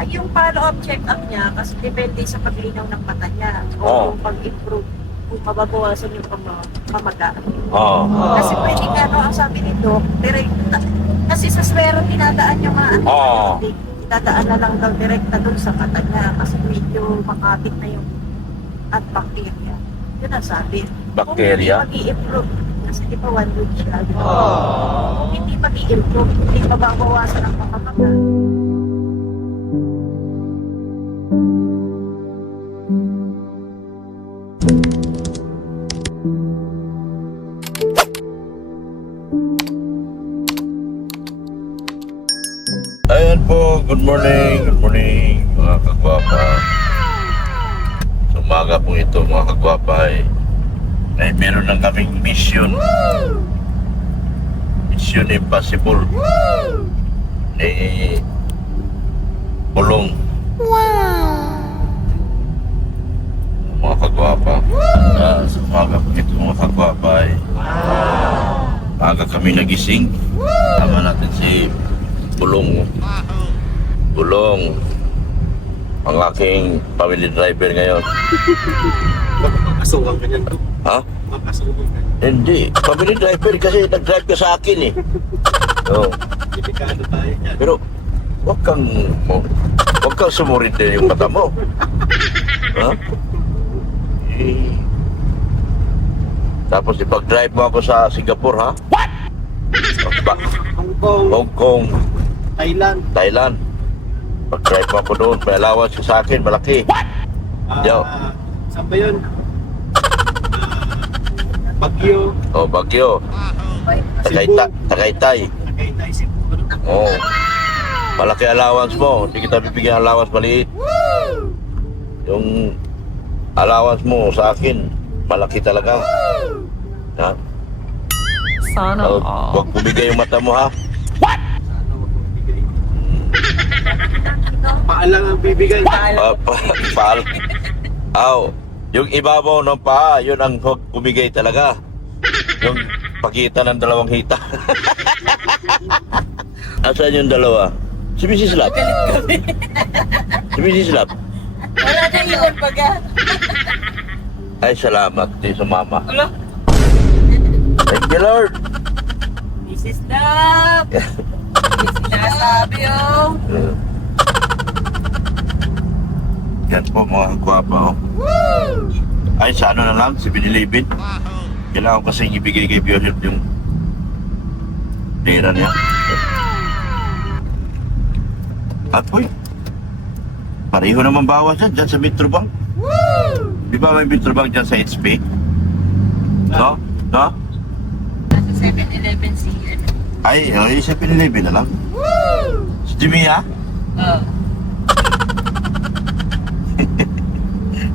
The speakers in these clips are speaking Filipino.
Ay, yung follow-up check-up niya, kasi depende sa paglinaw ng mata niya. Oo. O pag-improve, kung mababawasan yung pamaga. Oo. Kasi pwede nga, no, ang sabi ni Doc, direkta. Kasi sa swero, tinadaan yung mga Oo. Tinadaan na lang daw direkta doon sa mata niya. Kasi medyo makapit na yung at bacteria. Yun ang sabi. Bacteria? Kung hindi mag-i-improve, kasi di ba 1 week siya. Kung hindi mag-i-improve, hindi mababawasan ang pamamaga. Ayan po, good morning mga kagwapa. Sa umaga po ito mga kagwapa ay meron lang kaming mission. Mission Impossible. Pulong. Mga kagwapa. Sa umaga po ito mga kagwapa maaga kami nagising. Tama natin si Bulong. Bulong. Ang aking family driver ngayon. Makasuwang ka niyan, Dok. Ha? Makasuwang ka. Hindi. Family driver kasi nag-drive ka sa akin eh. Oo. Delikado tayo niyan. Pero wag kang sumurin din yung mata mo. Ha? Tapos ipag-drive mo ako sa Singapore, ha? What? Hong Kong, Hong Kong, Thailand. Pag-drive mo ako doon, may allowance ka sa akin, malaki. Yo. Saan ba yun? Baguio. O, Baguio, Cebu. Tagaytay. Tagaytay, Cebu. Oo. Malaki allowance mo, hindi kita bibigyan allowance maliit. Yung allowance mo sa akin, malaki talaga. Ha? Sana all. Huwag bumigay yung mata mo, ha? Sana wag mong bigay. Paalang ang bibigay. Paal. Aw, yung ibabaw ng paa, yun ang huwag bumigay talaga. Yung pagitan ng dalawang hita. Asan yung dalawa? Si Mrs. Lab. Si Mrs. Lab. Wala na yun, baga. Ay, salamat din sa mama. Wala. Thank you, Lord. This is love. Sinasabi oh. Yan po mga gwapa, oh. Ay, sa ano na lang, si Binilibin. Kailangan kasi ibigay kay Biohit yung pera niya. At boy, pareho naman bawas dyan sa Metrobank. Di ba may Metrobank dyan sa HP? No? No? Nasa 7-Eleven si ano. Ay, sa Binilibin na lang. Si Jimmy, ha? Oh.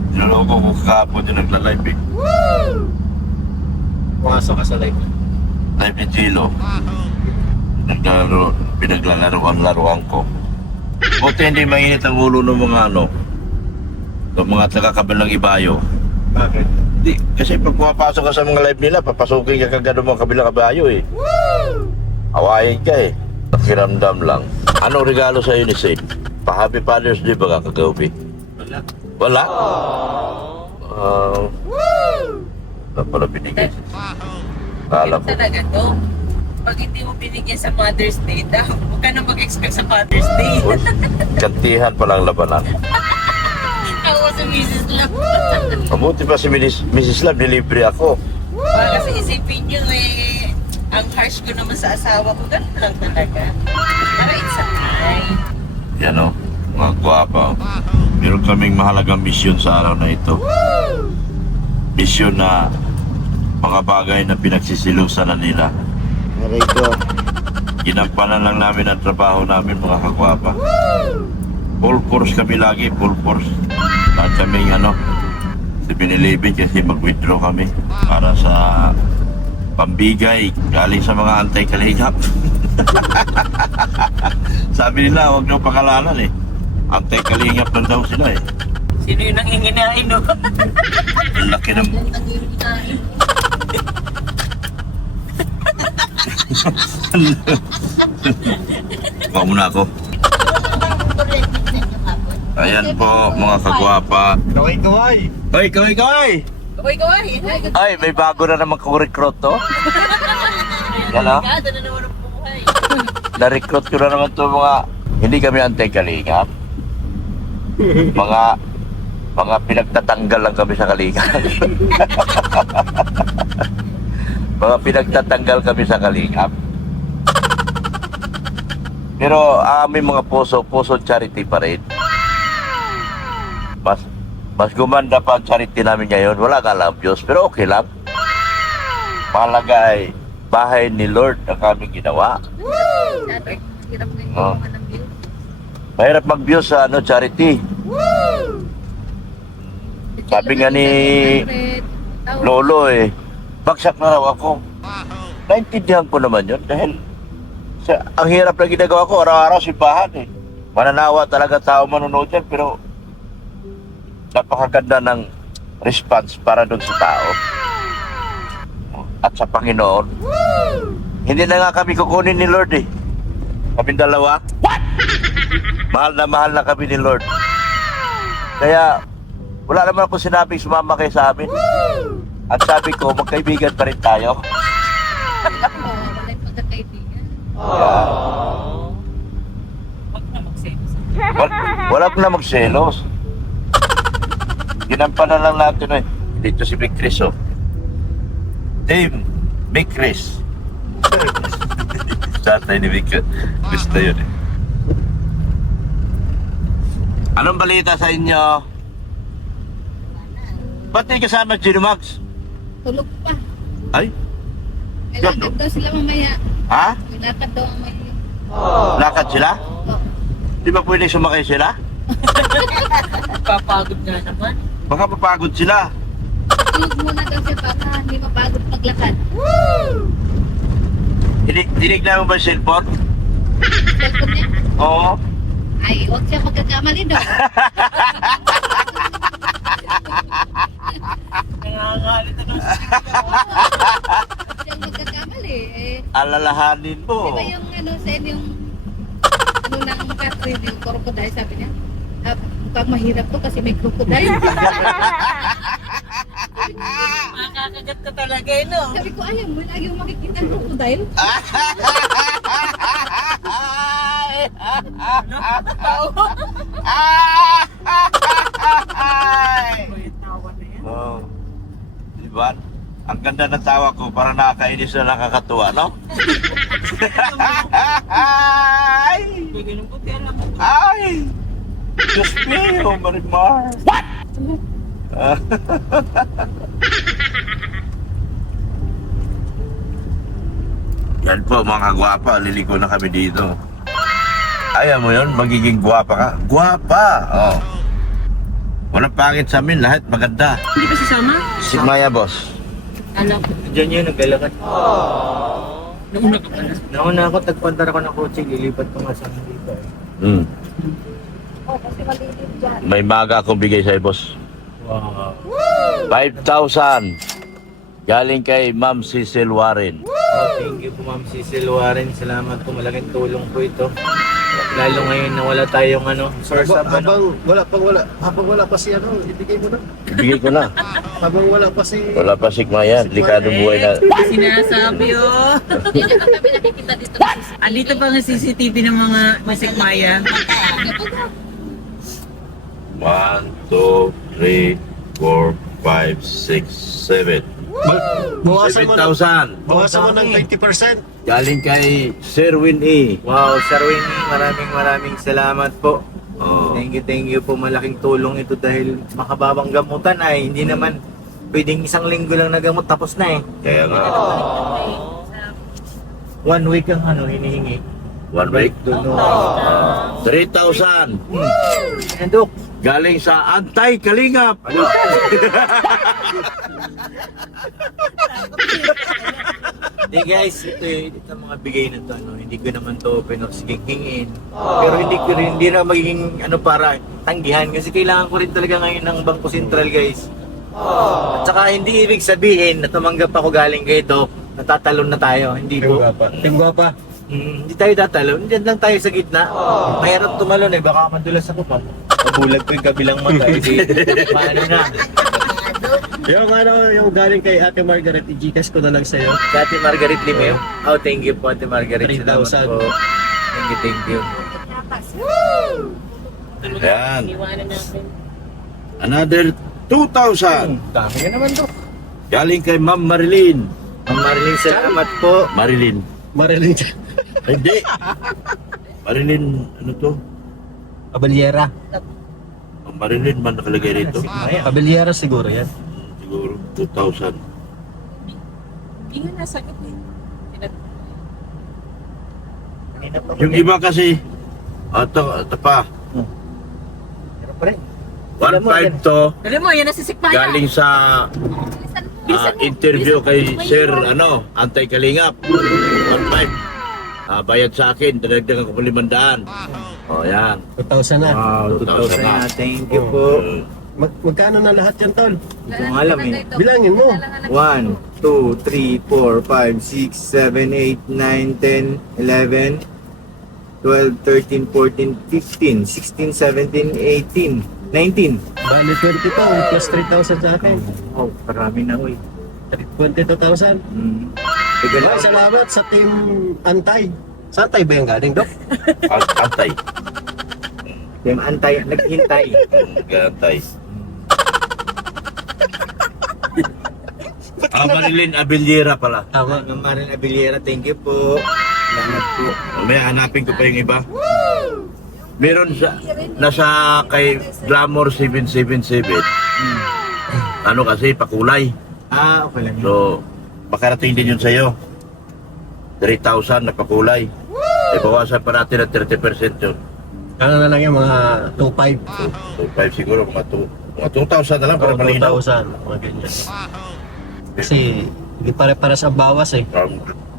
Niloloko ko kahapon yung nagla-live eh. Pumasok ka sa live. Live ni Gilo. Pinaglalaro-laruan ko. Buti hindi mainit ang ulo ng mga ng mga taga-kabilang ibayo. Bakit? Di, kasi pag pumapasok ka sa mga live nila, papasukin ka kagad ng mga kabilang kabayo eh. Hawain ka eh. Nakiramdam lang. Anong regalo sa UNICEF? Pa-Happy Father's Day ba kakagabi? Wala. Wala? Wala pala binigay. Kala ko. Talaga to. Pag hindi mo binigyan sa Mother's Day, huwag ka na mag-expect sa Mother's Day. Uy, kantihan palang labanan. Ako sa Mrs. Love. Mabuti pa si Mrs. Love, nilibre ako. Baka kasi isipin nyo ang harsh ko naman sa asawa ko, ganun lang talaga. Para it's a time. Yan o, mga gwapa. Meron kaming mahalagang misyon sa araw na ito. Misyon na mga bagay na pinagsisilusan na nila. Aray ko. Ginampanan lang namin ang trabaho namin mga kagwapa. Full force kami lagi, full force. Lahat kaming si Binilibid kasi mag-withdraw kami para sa pambigay galing sa mga anti-kalingap. Sabi nila, huwag nyo pakalanan eh. Anti-kalingap lang daw sila eh. Sino yung nanginginain, no? Ang laki ng... Kuha muna ako. Ayan po mga kagwapa. Kaway, kaway. Hoy, kaway, kaway! Kaway. Ay, may bago na naman recruit to. Yan o. Gada na naman ang buhay. Na-recruit ko na naman to mga... Hindi kami antay-kalingap. Mga pinagtatanggal lang kami sa kalingap. Mga pinagtatanggal kami sa kalingap. Pero aming mga puso charity pa rin. Mas gumanda pa ang charity namin ngayon. Wala ka lang Diyos, pero okay lang. Mahalaga ay bahay ni Lord ang aming ginawa. Dati, hirap na yung Oh. mga ng view. Mahirap mag-views sa charity. Sabi nga ni Lolo bagsak na raw ako. Naintindihan ko naman yun dahil ang hirap na ginagawa ko, araw-araw simbahan Mananawa talaga tao manonood yan, pero napakaganda ng response para doon sa tao at sa Panginoon. Hindi na nga kami kukunin ni Lord Kaming dalawa. Mahal na kami ni Lord. Kaya wala naman ako sinabing sumama kayo sa amin. At sabi ko, magkaibigan pa rin tayo. Wala yung pagkakaibigan. Huwag na magselos. Wala ko na magselos. Ginampanan lang natin Dito si Big Chris Team Big Chris. Tatay ni Big Chris na yun Anong balita sa inyo? Ba't di kasama Gino Max? Tulog pa. Ay? Kailangan daw sila mamaya. Ha? Lakad daw ang may... Lakad sila? Di ba pwede sumakay sila? Papagod nga naman. Baka papagod sila. Tulog muna daw siya para hindi mapagod maglakad. Dinig na mo ba yung cellphone? Cellphone niya? Oo. Ay, huwag siya magkakamali daw. Nangangalit na Huwag siyang magkakamali. Alalahanin Di mo. ba yung sa yung nang cat review, crocodile, sabi niya, mukhang mahirap to kasi may crocodile. Makakagat ka talaga no? Sabi ko, ayaw mo, lagi mo makikita ang crocodile. Oh. Diba? Ang ganda ng tawa ko, para nakakainis na nakakatuwa, no? Ay! Ay! Diyos mío, Marimar! What? Yan po mga gwapa, liliko na kami dito. Ayaw mo yun, magiging gwapa ka? Gwapa! Oh. Walang pangit sa amin, lahat maganda. Hindi ba sasama? Si Maya, boss. Alam ko. Diyan yun, naglalakad. Nauna ka pala. Nauna ako, tagpandar ako ng kotse, lilipat ko nga sa dito. Kasi malilim dyan. May maga akong bigay sa'yo, boss. Wow. 5,000. Galing kay Ma'am Cecil Warren. Oh, thank you po Ma'am Cecil Warren. Salamat po, malaking tulong po ito. Lalo ngayon na wala tayong source of Habang wala pa si ibigay mo na. Ibigay ko na. Habang wala pa si... Wala pa si Maya. Delikadong buhay na. Sinasabi Dito na kami nakikita dito. Andito pa ang CCTV ng mga Masik Maya. 1, 2, 3, 4, 5, 6, 7. Bawasan mo 7,000. Bawasan mo ng 20%. Galing kay Sherwin E. Wow, Sir Winnie, maraming salamat po. Oh. Thank you po. Malaking tulong ito dahil makababang gamutan ay hindi naman pwedeng isang linggo lang na gamot tapos na Kaya nga. 1 week ang hinihingi. 1 week. Doon, 3,000. Dok, Galing sa Antay-Kalingap. Hindi guys, ito mga bigay na to, hindi ko naman to pinaksikingin. Pero hindi na magiging para tanggihan kasi kailangan ko rin talaga ngayon ng Bangko Sentral guys. At saka hindi ibig sabihin na tumanggap ako galing kay Doc, natatalon na tayo, hindi po. Tingwa pa. Hindi tayo tatalon, diyan lang tayo sa gitna. Mahirap tumalon baka madulas ako pa. Nabulag ko yung kabilang mata. Paano na? Yung galing kay Ate Margaret, i-Gcash ko na lang sa'yo. Ate Margaret Limeo. Oh, thank you po, Ate Margaret. 3,000. Salamat po. Thank you. Yan. Another 2,000. Dami ka naman to. Galing kay Ma'am Marilyn. Ma'am Marilyn, salamat po. Marilyn. Marilyn Hindi. Marilyn, ano to? Abeliera. Ma'am Marilyn man nakalagay rito. Abeliera siguro yan. Siguro 2,000. Hindi nga nasagot eh. Yung iba kasi, ito pa, Pero pre, 1,500 to, Alam mo, yan nasisikmaya. galing sa interview kay Sir, Antay Kalingap. 1,500. Bayad sa akin, dinagdagan ko pa 500. O, yan. 2,000 na. wow, 2,000 na. Thank you po. Magkano na lahat yan, Tol? Hindi ko nga alam eh. Bilangin mo. 1, 2, 3, 4, 5, 6, 7, 8, 9, 10, 11, 12, 13, 14, 15, 16, 17, 18, 19. Bali 22 plus 3,000 sa akin. Oh, marami na uy. 22,000. Tignan Salamat sa team Antay. Sa Antay ba yung galing, Dok? Antay. Team Antay, naghintay. Antay. Marilyn Abeliera pala. Tama. Ma'am Marilyn Abeliera, thank you po. Salamat po. May hanapin ko pa yung iba. Meron sa, nasa kay Glamour 777. Ano kasi, pakulay. Ah, okay lang. So, makarating din yun sa'yo. 3,000 na pakulay. E bawasan pa natin ng 30% yun. Ano na lang yung mga 2,500. So, 5 siguro, mga 2,000 na lang para malinaw. 2,000. Mga ganyan. Kasi hindi pare-pares ang bawas eh.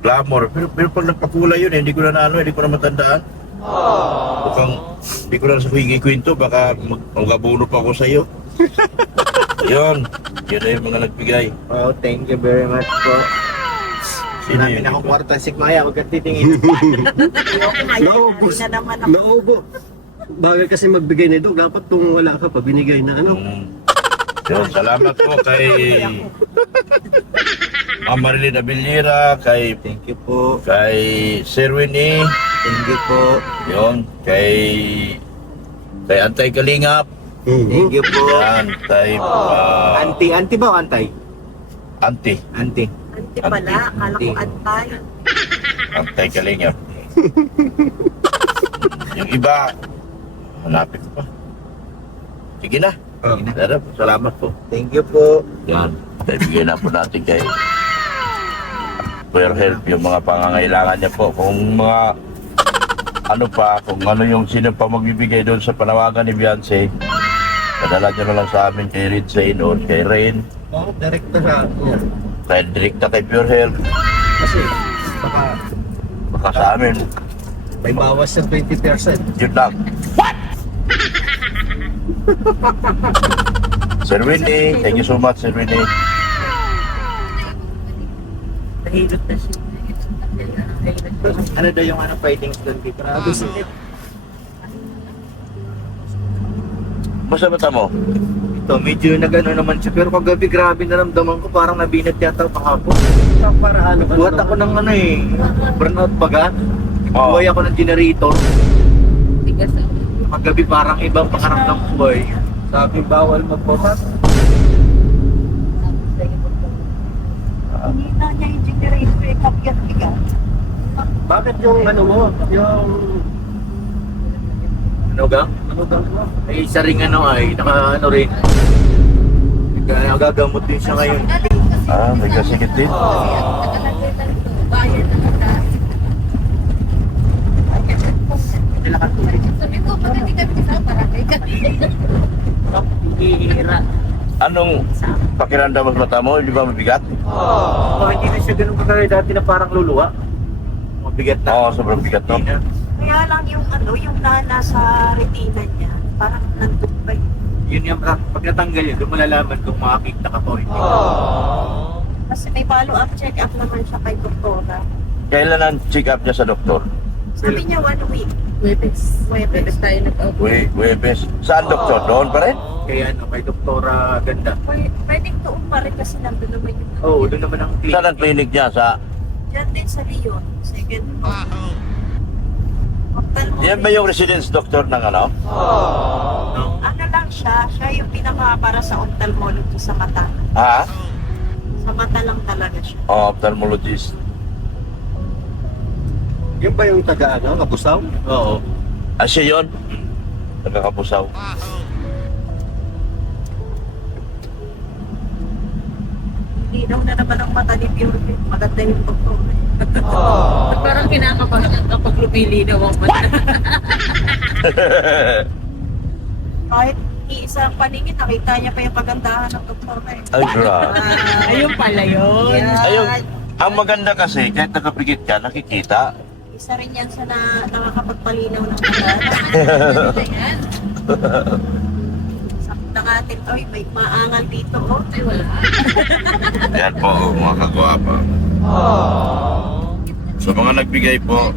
Glamour. Pero pag nagpakulay yun, hindi ko na hindi ko na matandaan. Mukhang, hindi ko na sa huwing ikwento, baka magabuno pa ako sa'yo. Yun na yung mga nagbigay. Oh, thank you very much po. Sino Sinabi yun? na akong kwarta si Maya, huwag kang titingin. Naubos. na naman ako. Naubo. Bagay kasi magbigay nito. Dapat kung wala ka pa, binigay na ano. Yun, salamat po kay Ma'am Marilyn Abeliera, kay Thank you po. Sir Winnie, Thank you po. yun, kay Antay Kalingap, Thank you po. yan, kay Auntie ba o antay? Auntie, Auntie. Ante pala, akala ko antay. Antay Kalingap. Yung iba, hanapin ko pa. Sige na. Salamat po. Thank you po. Yan, bigyan na po natin kay for help yung mga pangangailangan niya po. Kung mga kung ano yung sino pa magbibigay doon sa panawagan ni Beyonce, padala nyo na lang sa amin kay Red Zane o kay Rain, Oo, direct na sa yan. kay direkta kay Pure Health, Kasi baka sa amin. may bawas sa 20%. Yun lang. Sir Winnie, thank you so much, Sir Winnie. Nahilot na siya. Ano daw yung fightings doon? Grabe sinit. Basta mata mo? Ito, medyo nag-ano naman siya. Pero kagabi, grabe naramdaman ko. Parang nabinat yata ako kahapon. Para ano ba? Buhat ako ng burnout baga. Oo. Buhay ako ng generator. Tigas ako. Kagabi parang ibang pakaramdam ko buhay. Sabi, bawal magbuhat. Hindi na niya yung generator, kapigat-pigat. Bakit yung ano mo? Yung Ano ga? ano ba mo? Ay, isa ring naka rin. Nagagamot din siya ngayon. May kasikit din. Bayan na kita. Sabi ko, bakit hindi kami kasama para kay Hihira. Anong pakiramdam sa mata mo? Hindi ba mabigat? Hindi na siya ganun kagaya dati na parang luluwa. Mabigat na. Oo, sobrang bigat, no? Hindi na. Kaya lang yung yung nasa retina niya, parang nandun pa yun. Yun yung pag natanggal yun, doon malalaman kung makakita ka pa o hindi. Kasi may follow-up check-up naman siya kay doktora. Kailan ang check-up niya sa doktor? Sabi niya 1 week. Webes tayo nag-auto. Webes. Saan, doktor? Doon pa rin? Kaya ano, kay Doktora Ganda. Pwedeng doon pa rin kasi nandun naman yung Oo, doon naman ang clinic. Saan ang clinic niya? Diyan din sa Leon, second floor. Yan ba yung residence doctor ng ano? Ano lang siya yung pinaka para sa ophthalmology sa mata. Ha? Sa mata lang talaga siya. Ophthalmologist. Yung ba yung taga ano, Kapusaw? Oo. Ah, siya yun? Nagkakapusaw. Hindi daw na naman ang mata ni Pure. Maganda yung pagpapalito. Parang kinakabahan niya kapag lumilinaw ang mata. Kahit iisang paningin, nakita niya pa yung pagandahan ng doktor eh. Ay, grabe. Ayun pala yun. Ayun, ang maganda kasi, kahit nakapikit ka, nakikita. Isa rin yan sa nakakapagpalinaw ng mata. Ayan. Sakta natin, ay may maangal dito. Oh. Ay, wala. Yan po, mga kagwapa. Sa mga nagbigay po,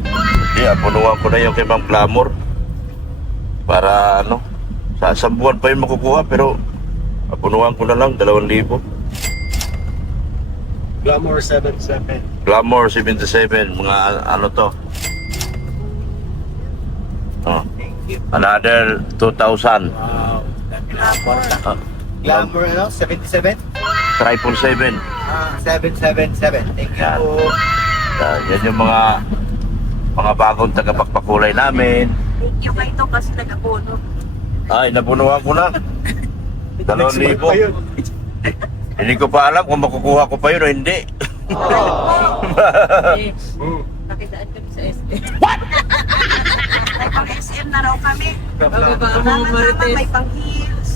punuhan ko na yung kay Ma'am Glamour. Para ano, sa isang buwan pa yun makukuha, pero punuhan ko na lang, 2,000. Glamour 77. Glamour 77, mga ano to. Oh, Thank you. another 2,000. Wow. Dami na ako. Ah, Glamour, ano? 77? 777. 777. Thank you Yan. po. Yan yung mga bagong tagapagpakulay namin. Thank you kayo kasi nag-abono. Ay, napunuhan ko na. 2,000. Pa yun. Hindi ko pa alam kung makukuha ko pa yun o hindi. Nakidaan kami sa SD. May pang SM na raw kami. Bababa ang mga Tama-tama, marites. may pang heels.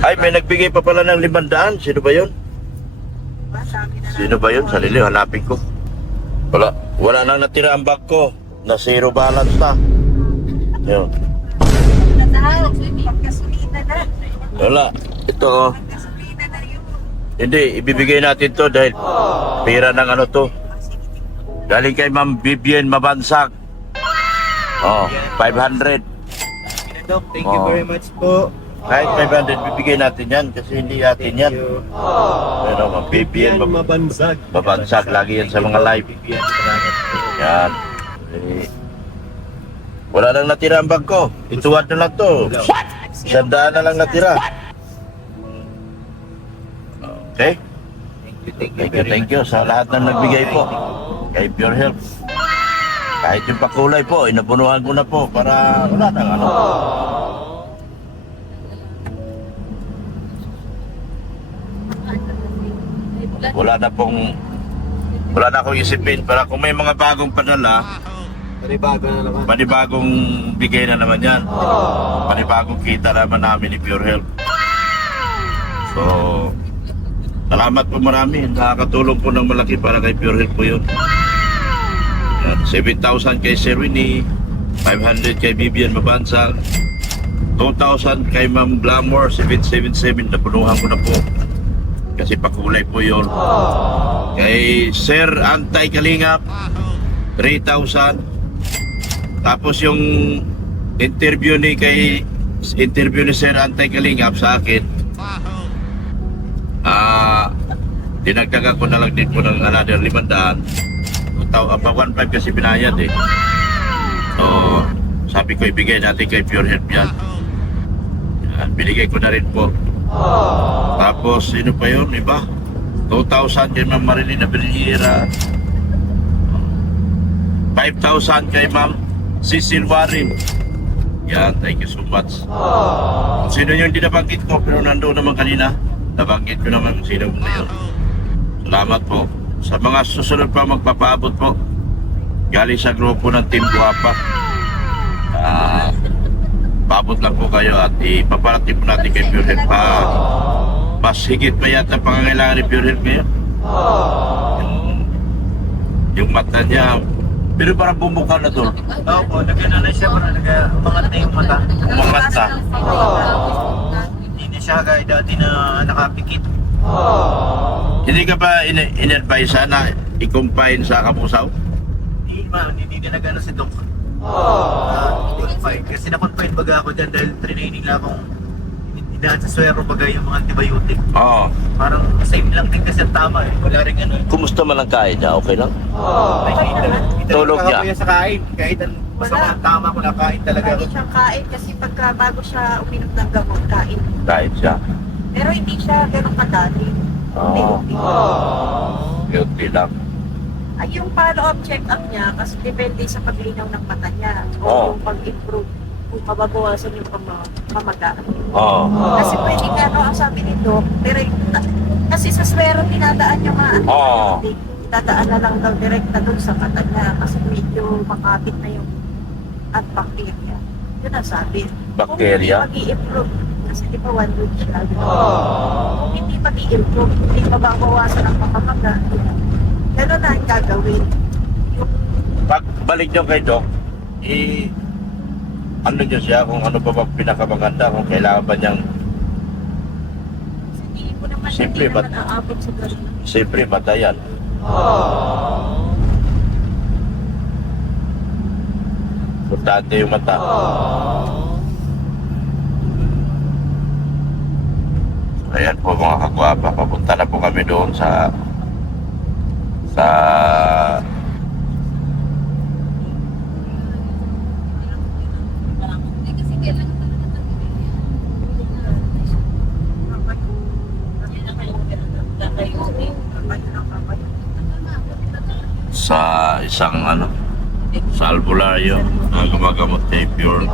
Ay, may nagbigay pa pala ng 500. Sino ba yun? Dami na Sino ba yun? Sa liliw, hanapin ko. Wala nang natira ang bag ko. Na zero balance na. Yun. Pagkasulina na. Wala. Ito oh. Pagkasulina na yun. Hindi, ibibigay natin to dahil pera ng ano to. Galing kay Ma'am Vivian Mabansag. Oh, 500. Doc, thank you very much po. Kahit 500, bibigay natin yan kasi hindi atin yan. Pero Ma'am Vivian Yan mabansag. Mabansag, lagi yan sa mga live. Bibigyan ko namin po. Yan. Wala nang natira ang bag ko. Ituwad na lang to. 100 na lang natira. Okay? Thank you sa lahat ng nagbigay po. Kay Pure Health. Kahit yung pakulay po, inapunuhan ko na po para wala nang ano. Wala na akong isipin para kung may mga bagong padala, Panibago na naman. panibagong bigay na naman yan. Panibagong kita naman namin ni Pure Health. So, salamat po marami. Nakakatulong po ng malaki para kay Pure Health po yun. Yan, 7,000 kay Sir Winnie, 500 kay Vivian Mabansag, 2,000 kay Ma'am Glamour, 777. Napunuhan ko na po. Kasi pakulay po yun. Kay Sir Antay Kalingap, 3,000. Tapos yung interview ni Sir Antay Kalingap sa akin, dinagdagan ko na lang din po ng another 500. 1,500 kasi binayad eh. So, sabi ko ibigay natin kay Pure Health yan. Yan, binigay ko na rin po. Tapos, sino pa yun? Iba? 2,000 kay Ma'am Marilyn Abelliera. 5,000 kay Ma'am Cecil Warin. Yan, thank you so much. Kung sino yung hindi nabanggit ko, pero nandoon naman kanina, nabanggit ko naman kung sino na yun. Salamat po. Sa mga susunod pa magpapaabot po, galing sa grupo ng Team Guapa. Paabot lang po kayo at ipaparating po natin kay Pure Health pa. Mas higit pa yata pangangailangan ni Pure Health ngayon. Yung mata niya, pero parang bumukha na to. Oo po, nagana na siya, parang umangat na yung mata. Umangat na. Hindi na siya kaya dati na nakapikit. Hindi ka ba in-advise na i-confine sa Kapusaw? Hindi na nagana si Doc. Confine. Kasi na-confine baga ako dyan dahil training lang akong dahil sa swero baga yung mga antibiotic. Oo. Parang same lang din kasi ang tama eh. Wala rin ano. Kumusta man ang kain niya? Okay lang? Tulog Tulog niya. niya. Sa kain. Kahit ang masama ang tama ko na kain talaga. Hindi siya kain kasi pagka bago siya uminom ng gamot, kain. Kain siya. Pero hindi siya ganun kadali. Unti-unti. Guilty lang. Ay, yung follow-up check-up niya, kasi depende sa paglinaw ng mata niya. O Oo. yung pag-improve, kung mababawasan yung pamaga. Oo. Kasi pwede ka, no, ang sabi ni Doc, direkta. Kasi sa swero, tinadaan yung mga Oo. Dadaan na lang daw direkta doon sa mata niya kasi medyo makapit na yung at bacteria. Yun ang sabi. Bacteria? Kung hindi mag-i-improve, kasi di ba one week siya. Kung hindi mag-i-improve, hindi mababawasan ang pamamaga. Gano'n na ang gagawin. Yung Pag balik niyo kay Doc, ano niyo siya kung ano pa ba pinakamaganda, kung kailangan ba niyang hindi mo naman, Siyempre, hindi naman aabot sa gano'n. siyempre matayan. Importante yung mata. Ayan po mga kagwapa, papunta na po kami doon sa Kasi kailangan talaga sa isang sa albularyo na gumagamot kay Pure.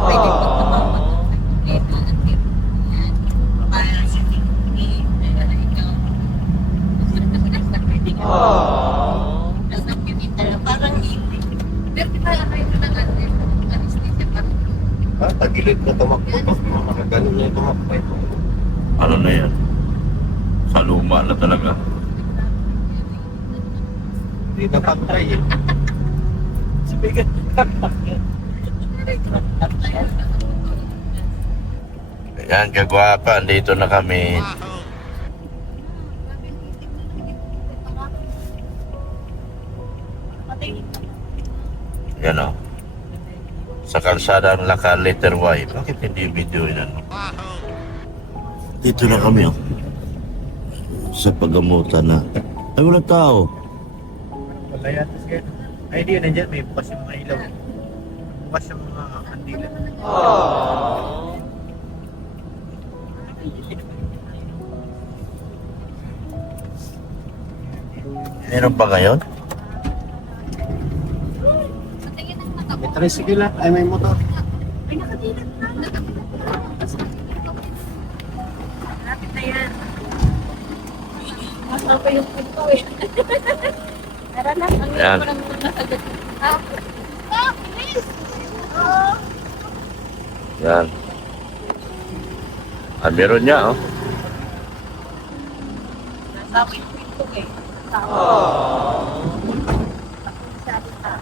Pero di ba ano yung anesthesia parang Tagilid na tumakbo. Mga ganun na yung tumakbo. Ano na yan? Sa luma na talaga. Hindi na pantay eh. Ayan kagwapa, andito na kami. Yan o. Sa kalsada ang laka letter Y. Bakit hindi video yun ano? Dito na kami oh. Sa paggamutan na. Ay wala tao. Wala yan. Ay hindi yun, nandiyan. May bukas yung mga ilaw. Bukas yung mga kandila. Meron pa ngayon? patingin ng mata May tricycle lang. Ay, may motor. Ay, nakadilat na. Lapit na yan. Mas pa yung pinto eh. Tara na. Ang Ayan. ko lang nasagot. Please! Yan. Ah, meron niya oh. Nasa yung pinto eh. Sabi pa.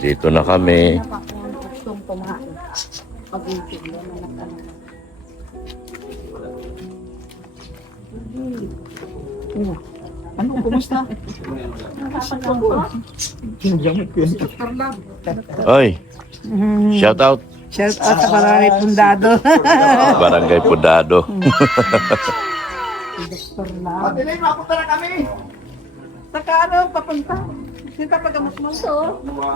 Dito na kami. Gustong kumain. Pag-ibig mo na natanong. Ano, kumusta? Oy. Shout out. Shout out sa Barangay Pundado. Barangay Pudado. Patuloy, mapunta na kami! Saka ano, papunta? Sino pa pag-amas mo?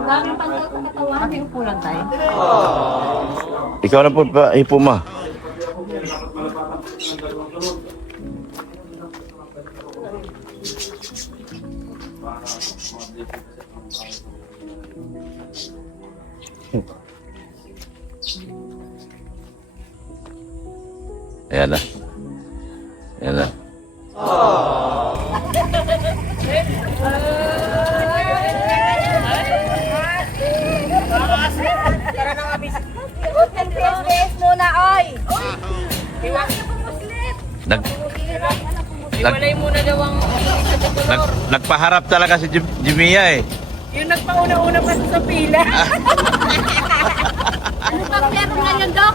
Maraming panggal sa katawan. Kami upulan tayo. Ikaw na po pa, Ipuma. Ayan na. Ayan na. muna, oy! Nag, Iwalay muna daw ang nagpaharap talaga si Jimia eh. Yung nagpauna-una pa sa pila. Ano ba meron ngayon, Dok?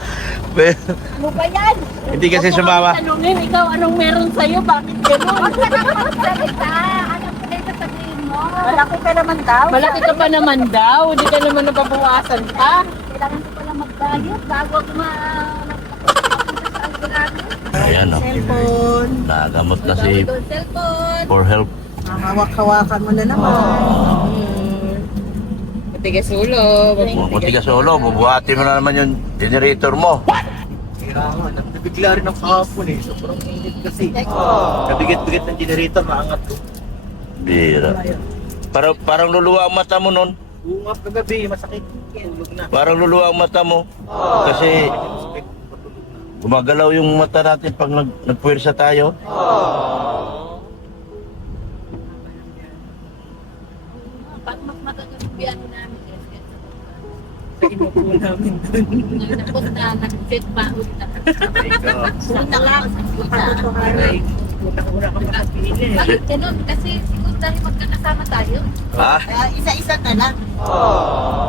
Ano ba yan? Hindi kasi sumama. Tanungin, ikaw anong meron sa'yo? Bakit gano'n? Huwag ka na magsalita. Alam ko na yung sasabihin mo. Malaki ka naman daw. Malaki ka pa naman daw. Hindi ka naman nababawasan pa. Kailangan ko pala mag-diet bago ako sa algorano. Ayan o. Cellphone. Nagamot na si Cellphone. for help. Hawak-hawakan mo na naman. Matigas ulo. Buti ka sa ulo, bubuhati mo na naman yung generator mo. Kaya nga, nabigla rin ang kahapon eh. Sobrang init kasi. Nabigat-bigat ng generator, maangat ko. Bira. Parang luluwa ang mata mo nun. Oo nga, kagabi, masakit. Tulog na. Parang luluwa ang mata mo. Kasi Masakit, patulog na. gumagalaw yung mata natin pag nagpuwersa tayo. Pag mas matagal yung biyahe namin, yes, yes. Sa inupo namin dun. Ngayon tapos na nag-fit pa ulit na. Punta lang. Aray, una ka makapili. Bakit ganun? Kasi siguro dahil magkakasama tayo. Ha? Isa-isa na lang.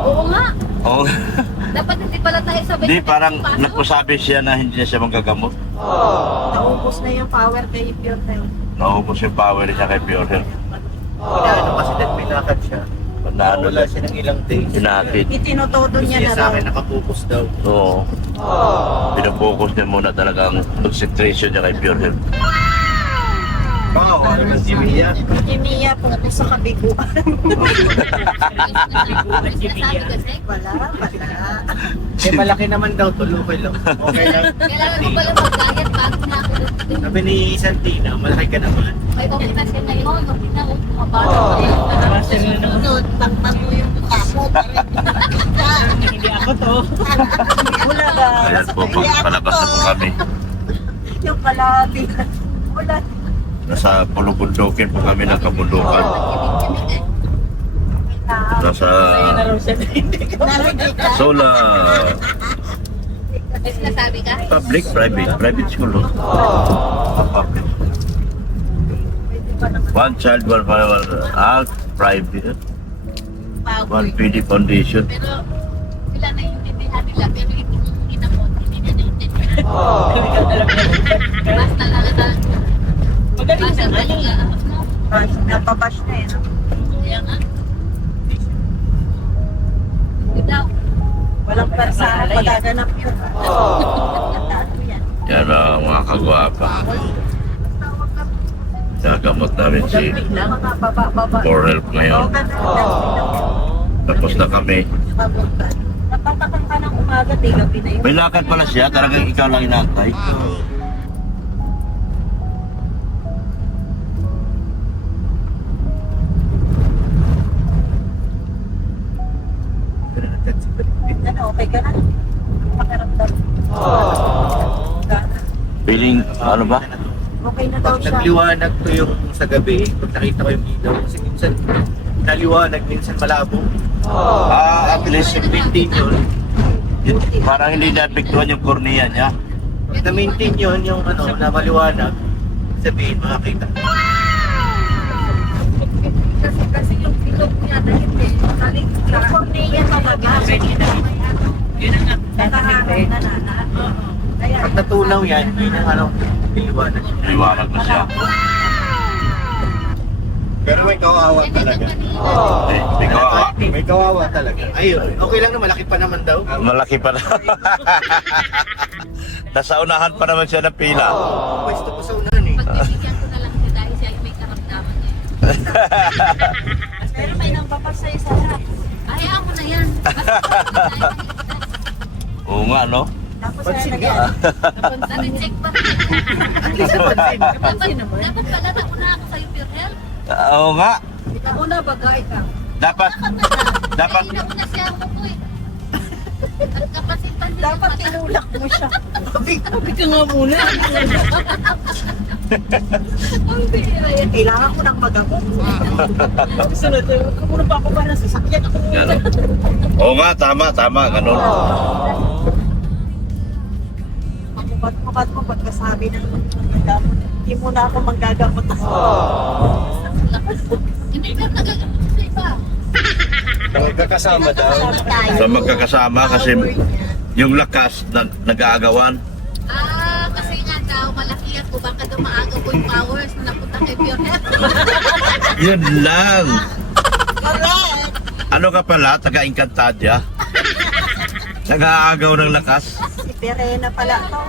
Oo nga. Oo. Dapat hindi pala tayo sabay. Hindi, parang nagpasabi siya na hindi na siya magagamot. Naubos na yung power kay Pure Health. Naubos yung power niya kay Pure Health. Inaano kasi dahil pinakad siya. Naano Wala siya ng ilang days. Pinakit. Itinotodo Gusto niya niya na sa raw. akin nakapokus daw. Oo. Pinapokus niya muna talaga ang concentration niya kay Pure Health. Baka wala naman si Mia. Si Mia focus sa kabigo. Sinasabi kasi, Wala. Eh malaki naman daw, tulukay lang. Okay lang. kailangan ko pala mag-diet bago na ako dito. Sabi ni Santina, malaki ka naman. May okay na siya ngayon. Okay na ako kumabata ngayon. Sunod, pangpang mo yung mukha mo. Hindi ako to. Wala ba? Ayan po, palabas na po kami. Yung kalahati. Wala. Nasa pulubundukin po kami ng kabundukan. Nasa Kaya na raw siya na hindi ka. Narinig ka? Sola May sinasabi ka? public, private school. No? Public. One child, one power, private, one PD foundation. Pero sila naiintindihan nila. Pero itong ginamot, hindi na naiintindihan. Hindi ka talaga. Basta talaga. Magaling Basta naman. talaga. Napabash na eh. No? Kaya nga. Yun daw. Walang persahan magaganap yun. Tandaan mo yan. Yan ang mga kagwapa. Nagamot namin si Mga baba-baba. for help ngayon. Tapos na kami. Napatakan ka ng umaga, di gabi na yun. May lakad pala siya, talagang ikaw lang inaantay. Ano, okay ka na? Pakiramdam. Feeling, ano ba? Okay na daw Pag siya. nagliwanag to yung sa gabi, pag nakita ko yung ilaw, kasi minsan naliwanag, minsan malabo. At least Maintain yun. parang hindi na-apektuhan yung cornea niya. Pag na-maintain yun, yung ano, na maliwanag, sabihin, makakita. Kasi yung pilog niya na hindi. Kaling yung cornea talaga. Yun ang tatakin na nana. Kaya, Pag natunaw yan, yun yung ano, liwanag. Liwanag na siya. Pero may kawawa Yan yung kanina. Ikaw, May kawawa talaga. Ayun, okay lang na, malaki pa naman daw. malaki pa na. Nasa unahan pa naman siya ng pila. Pwesto pa sa unahan eh. Pagbibigyan ko na lang siya dahil siya ay may karamdaman niya. pero may nang papasay sa harap. Hayaan mo na yan. Oo nga, no? Tapos Pansin na ka. Nag-check pa rin. At least napansin. Dapat pala nauna ako sa'yo, Pure Health. Oo nga. Una, bagay ka. Dapat, dapat, Kanina ko na siya ako po eh. Nagkapasipan din. Dapat tinulak mo siya. Sabi ka nga muna. Ang bihira yan. Kailangan ko ng magamot. Gusto na ito. Kung pa ako ba ng sasakyan ako muna. Gano'n. Oo nga, tama, ganun. Makupat mo pagkasabi ng magamot. Hindi mo na ako manggagamot. Hindi ka nagagamot sa iba. Magkakasama daw. Sa magkakasama kasi Yung lakas na nag-aagawan. Kasi nga daw, malaki ako. Baka daw maaga ko yung powers na napunta kay Pure Health. Yun lang. Correct! Ano ka pala? Taga-Encantadia? Nag-aagaw ng lakas? Si Perena pala to.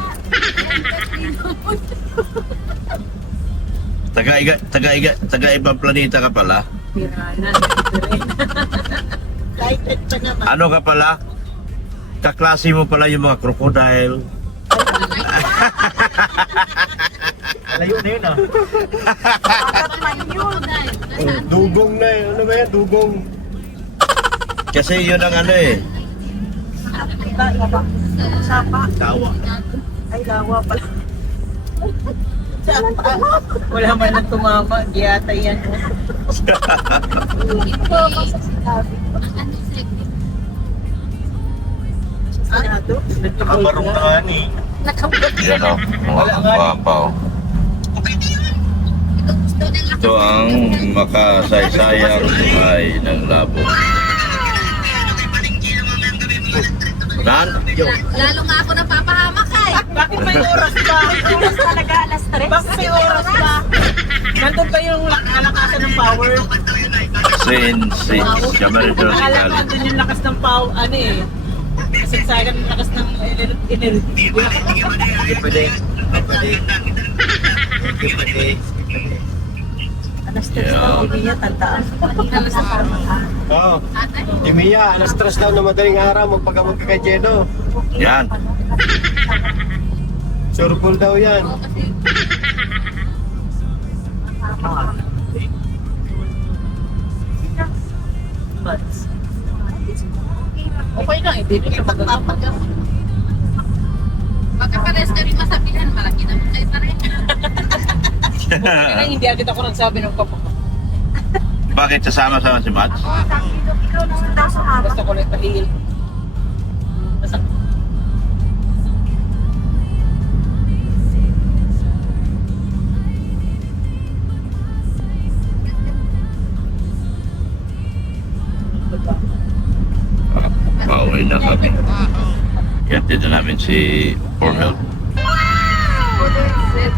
Taga-ibang planeta ka pala? Lighted pa naman. Ano ka pala? Kaklase mo pala yung mga crocodile. Alayo na yun ah. Bakit man yun? Dugong na eh. Ano ba yan? Dugong. Kasi yun ang ano eh. Iba. Sapa. Tawa. Ay, lawa pala. Sapa. Wala man nang tumama. Giyata yan. Ito ako sa sinabi. Senado. Nakabarong na nga ni. Yan o, mga kakwapaw. Ito ang makasaysayang buhay ng labo. Nan? Lalo nga ako napapahamak eh. Bakit may oras pa? Oras talaga, alas 3. Bakit may oras pa? Nandun pa yung alakasan ng power. Si Jamarido Akala ko Sigali. andun yung lakas ng power. Ano eh. Kasagsagan ng lakas ng energy. Hindi pwede. Hindi pwede. Alas 3 na, hindi niya tandaan. Oo. Si Mia, alas 3 daw na madaling araw. Magpagamot ka kay Jeno. Yan. Surbol daw yan. Okay lang, hindi rin Magpapagamot. Baka pares kami masabihan, malaki naman kayo pareho. Kaya hindi agad ako nagsabi ng papa ko. Bakit sasama-sama si Mads? Ikaw na daw sa haba. Basta ko lang pahil. Basta Pauwi na kami. Yatid na namin si For Help.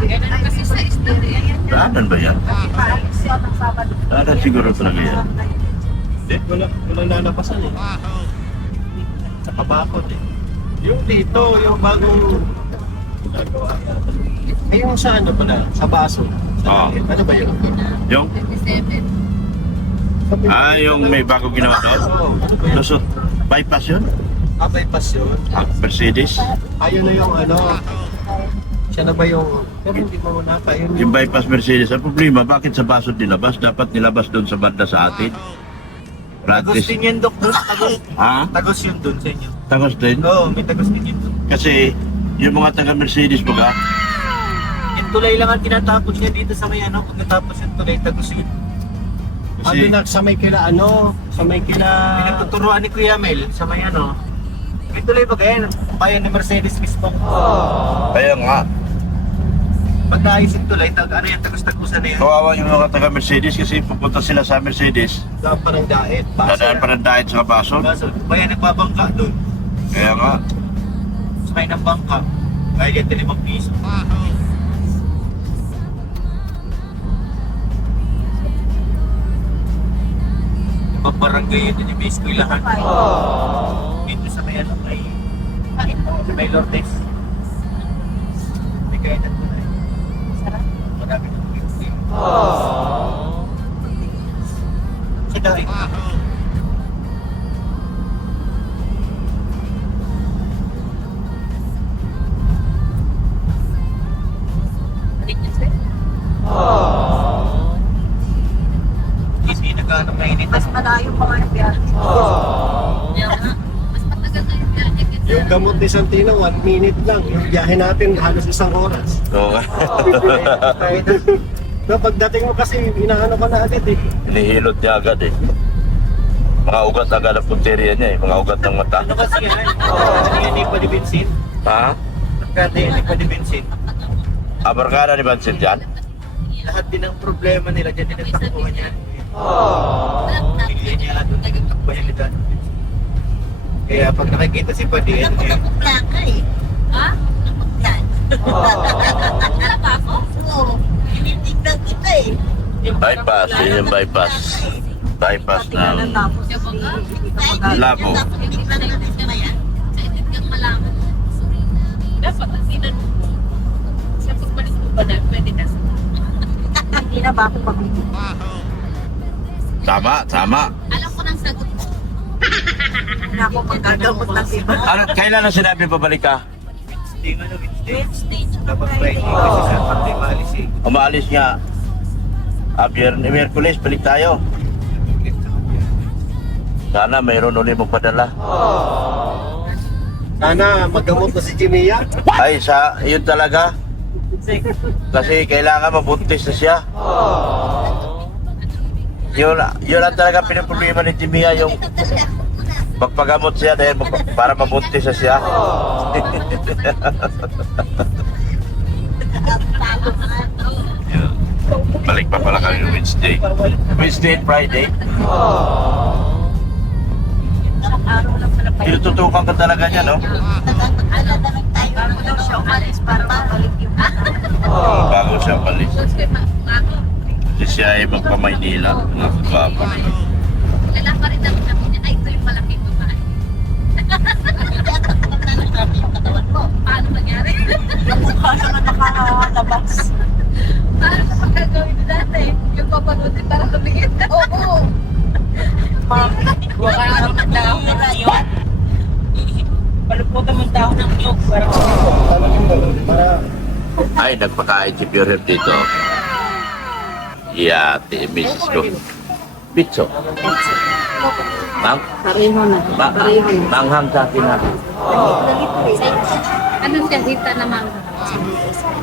Ganun kasi sa isda eh. Daanan ba yan? Paalis siya ng Sabado. Daanan siguro talaga yan. Hindi, wala nanapasan eh. Sa kabakot eh. Yung dito, yung bagong ginagawa. Ay, yung sa ano pala? Sa baso. Oo. Ano ba yun? Yung? 27. Yung may bago ginawa doon? Lusot. Bypass yun? Bypass yun. Mercedes? Ayun na yung ano. Siya na ba yung... Pero hindi mo na pa yun. Yung bypass Mercedes. Ang problema, bakit sa baso nilabas? Dapat nilabas doon sa banda sa atin. Tagos Practice. din yan, Dok. Tagos. Ha? Tagos yun dun sa inyo. Tagos din? Oo, may tagos din yun dun. Kasi yung mga taga Mercedes baga, Yung tulay lang ang tinatapos niya dito sa may ano. Pag natapos yung tulay, tagos yun. Ano kasi na sa may kila ano? Sa may kila... Pinagtuturuan ni Kuya Mel sa may ano. May tulay ba kaya? Bayan ni Mercedes mismo. kaya nga, Pag naayos yung tulay, ano yan, tagos-tagusan na yan. kawawa yung mga taga Mercedes kasi pupunta sila sa Mercedes. Daan pa ng daet. Dadaan pa ng diet sa baso. Kaso, bayan nagbabangka doon. Kaya nga, Sakay ng bangka. Kaya yan, 5 piso. Ibang barangay yun, yung may eskwelahan. Dito sa may ano, sa may Lourdes. May kaya na tulay. Marami ng building. Sa daig. Hindi nagano mainit. Mas malayo pa nga yung biyahe. Mas matagal na yung biyahe kasi Yung gamot ni Santino, 1 minute lang. Yung biyahe natin, halos 1 oras. oo. No, pagdating mo kasi, inaano ka na agad eh. Hinihilot niya agad eh. Mga ugat agad ang punteriya niya eh, mga ugat ng mata. Ano kasi yan? Ano yan ni Pwede Bensin? Ha? Pagkata yan ni Pwede Bensin. Abarkada ni Vincent yan? Lahat din ng problema nila dyan din nagtakuhan yan. lahat na. Hindi niya doon nagtakbayan nila. Kaya pag nakikita si Padin, Nakapagpla ka eh. Ha? Nakapagplan. Wala pa ako? Oo. Tinitignan kita eh. Bypass, yun yung bypass. Bypass ng Tapos Yung mga, hindi ka mag- Labo. Dapat tignan natin ka na yan. sa edit kang malaman. Dapat ang tinanong mo. Sa pagbalik mo ba na, pwede na sa Hindi na ba ako pag Tama. Alam ko ng sagot mo. na ako magagamot ng iba? Ano, kailan na sinabi pabalik ka? Wednesday. Dapat Friday kasi sa Monday maalis eh. Umaalis nga. Miyerkules, balik tayo. Sana mayroon ulit magpadala. Sana magamot na si Jimia. Ay, yun talaga. Kasi kailangan mabuntis na siya. Yun ang talaga pinaproblema ni Jimia, yung magpagamot siya dahil para mabuntis na siya. Balik pa pala kami Wednesday. Wednesday and Friday. Tinututukan ka talaga niya, no? Bago daw siya umalis para mabalik yung Bago siya palis. Tapos kay ako, Kasi siya ay magpamaynila. Mga kagapa. kilala pa rin namin namin niya, ay ito yung malaking babae. Paano nangyari? mukha naman nakalabas. Paano ka magagawin na dati? Yung papanood din para tumingin. Oo. Huwag ka naman tao ng niyog. Paluputan mo tao ng niyog. Ay, nagpakain si Pure Health dito. Yati, miss ko. Pitso. Mang? Pareho na. Manghang sa akin na. Ano siya, hita naman.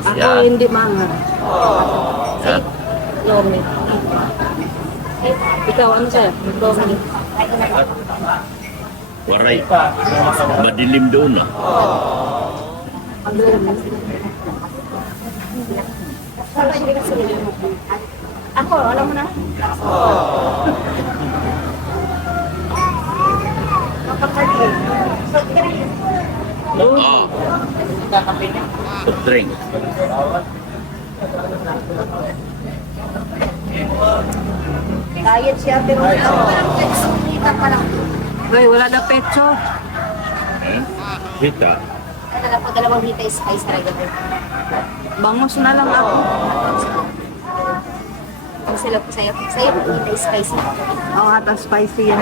Ako Yan. hindi manga. Yan. Lomi. Ikaw, ano sa'yo? Lomi. Waray. Madilim doon, ah. Ang lomi. Ako, alam mo na? Oh. Drink. Diet siya, pero kita pa lang. Uy, wala na petso. Hita. Dalawang hita is spice talaga. Bangus na lang ako. Ang sila po sa'yo. Sa'yo, hita is spicy. Oo, ata spicy yan.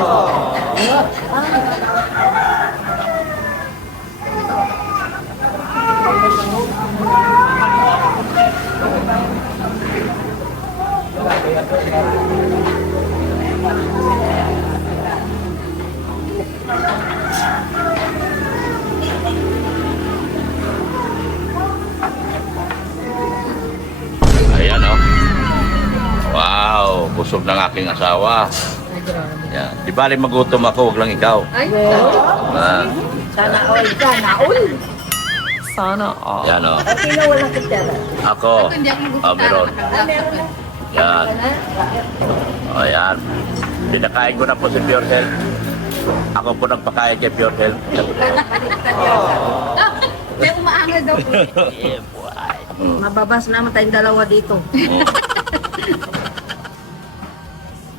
Ayan, oh. Wow, busog ng aking asawa. Yan. Di bali magutom ako, wag lang ikaw. Ay, Ah, Sana all. Sana all. yan, oh. Sino walang kutsara? Ako. hindi ako Ah, meron. mag-usap. Yan. O, yan. Pinakain ko na po si Pure Health. Ako po nagpakain kay Pure Health. May umaangal daw po. Yeah, boy. Mababas naman tayong dalawa dito.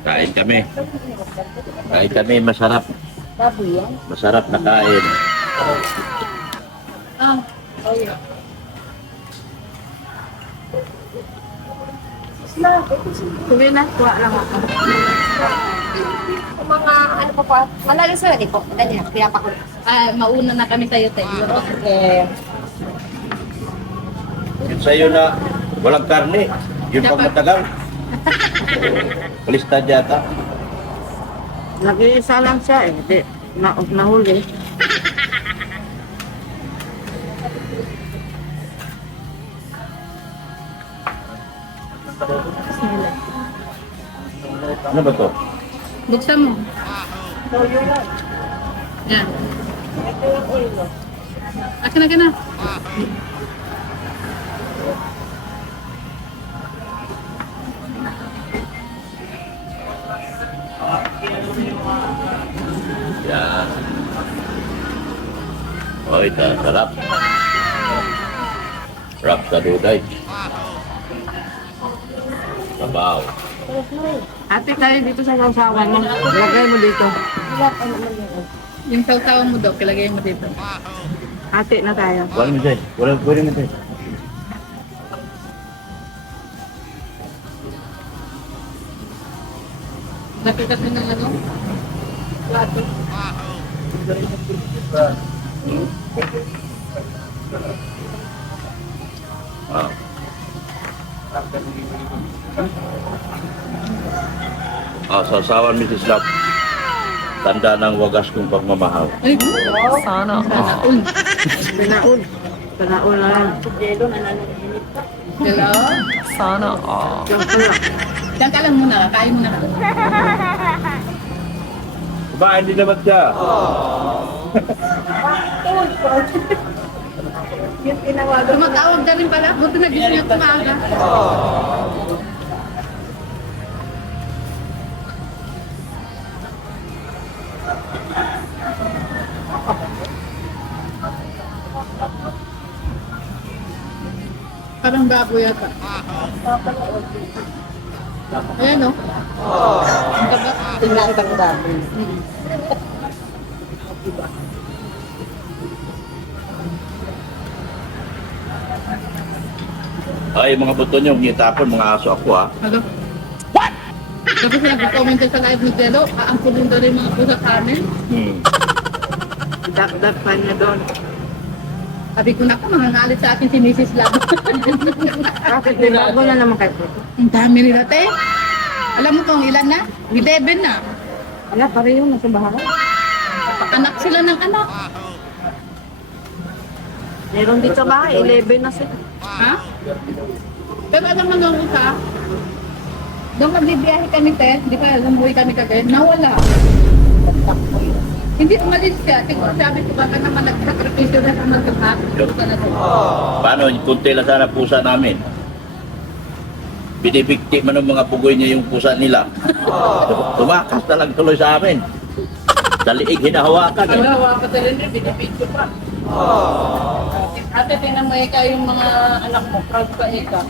Kain kami. Kain kami, masarap. Masarap na kain. Ah, oh yeah. Sige na, kuha lang ako. Kung mga ano pa po, malalim sila din po. Dali na, pinapakulo. Mauna na kami tayo tayo. Okay. Yun sa'yo na walang karne. Yun pang matagal. Palistad yata. Nag-iisa lang siya eh. Di, nahuli. Ano ba to? Buksan mo. Yan. Akin na. Yan. ito. Sarap. Sarap sa duday. Sabaw. Ate, tayo dito sa sausawan mo. Lagay mo dito. Yung sausawan mo daw, kilagay mo dito. Ate na tayo. Walang mo dyan. Walang mo dyan. Napitas mo ng ano? Plato. Ah. Sausawan, Mrs. Love. Tanda ng wagas kong pagmamahal. Ay, sana all. Pinaon. Pinaon na lang. Hello? Sana all. Diyan ka lang muna, kain muna. Kumain din naman siya. Yung tinawagan mo. Tumatawag na rin pala. Buti na gising ako maaga. Parang baboy yata. Ayan o. Ang gaba. Tingnan ka ng dami. Ay, mga buto nyo, itapon, mga aso ako ha. Hello? What? Tapos nag-comment sa live ni Jello, aangkulin daw rin mga pusa sa amin. Dak-dak pa niya doon. Sabi ko na mangangalit sa akin si Mrs. Love. Bakit may bago na naman kayo? Ang dami nila, te. Alam mo kung ilan na? 11 na. Wala, pareho na sa bahay. Anak sila ng anak. Meron dito sa bahay, 11 na sila. Ha? Pero alam mo nung isa, doon magbibiyahe kami, te. Di ba, lumbuhay kami kagad. Nawala. Hindi umalis siya. Siguro sabi ko baka naman nagsakripisyo na sa magkakap. Paano, kunti lang sana pusa namin. Binibigti man ng mga pugoy niya yung pusa nila. Tumakas talaga tuloy sa amin. Sa liig, hinahawakan. Eh. Wala pa talaga rin, binibidyo pa. Ate, tingnan mo ikaw yung mga anak mo, proud ka ika.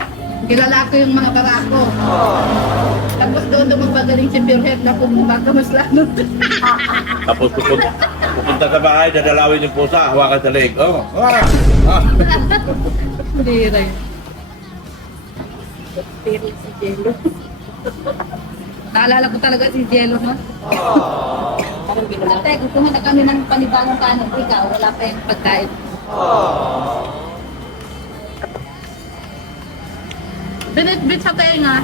Kilala ko yung mga barako. Tapos doon magpagaling si Pure na pumunta mas lalo. Tapos pupunta sa bahay, dadalawin yung pusa, hawakan sa liig. Oh. Hindi rin. Pero si Jello. Naalala ko talaga si Jello, no? Parang binula. Ate, gusto mo na kami ng panibagong kanan. Ikaw, wala pa yung pagkain. Binit-bit sa tenga.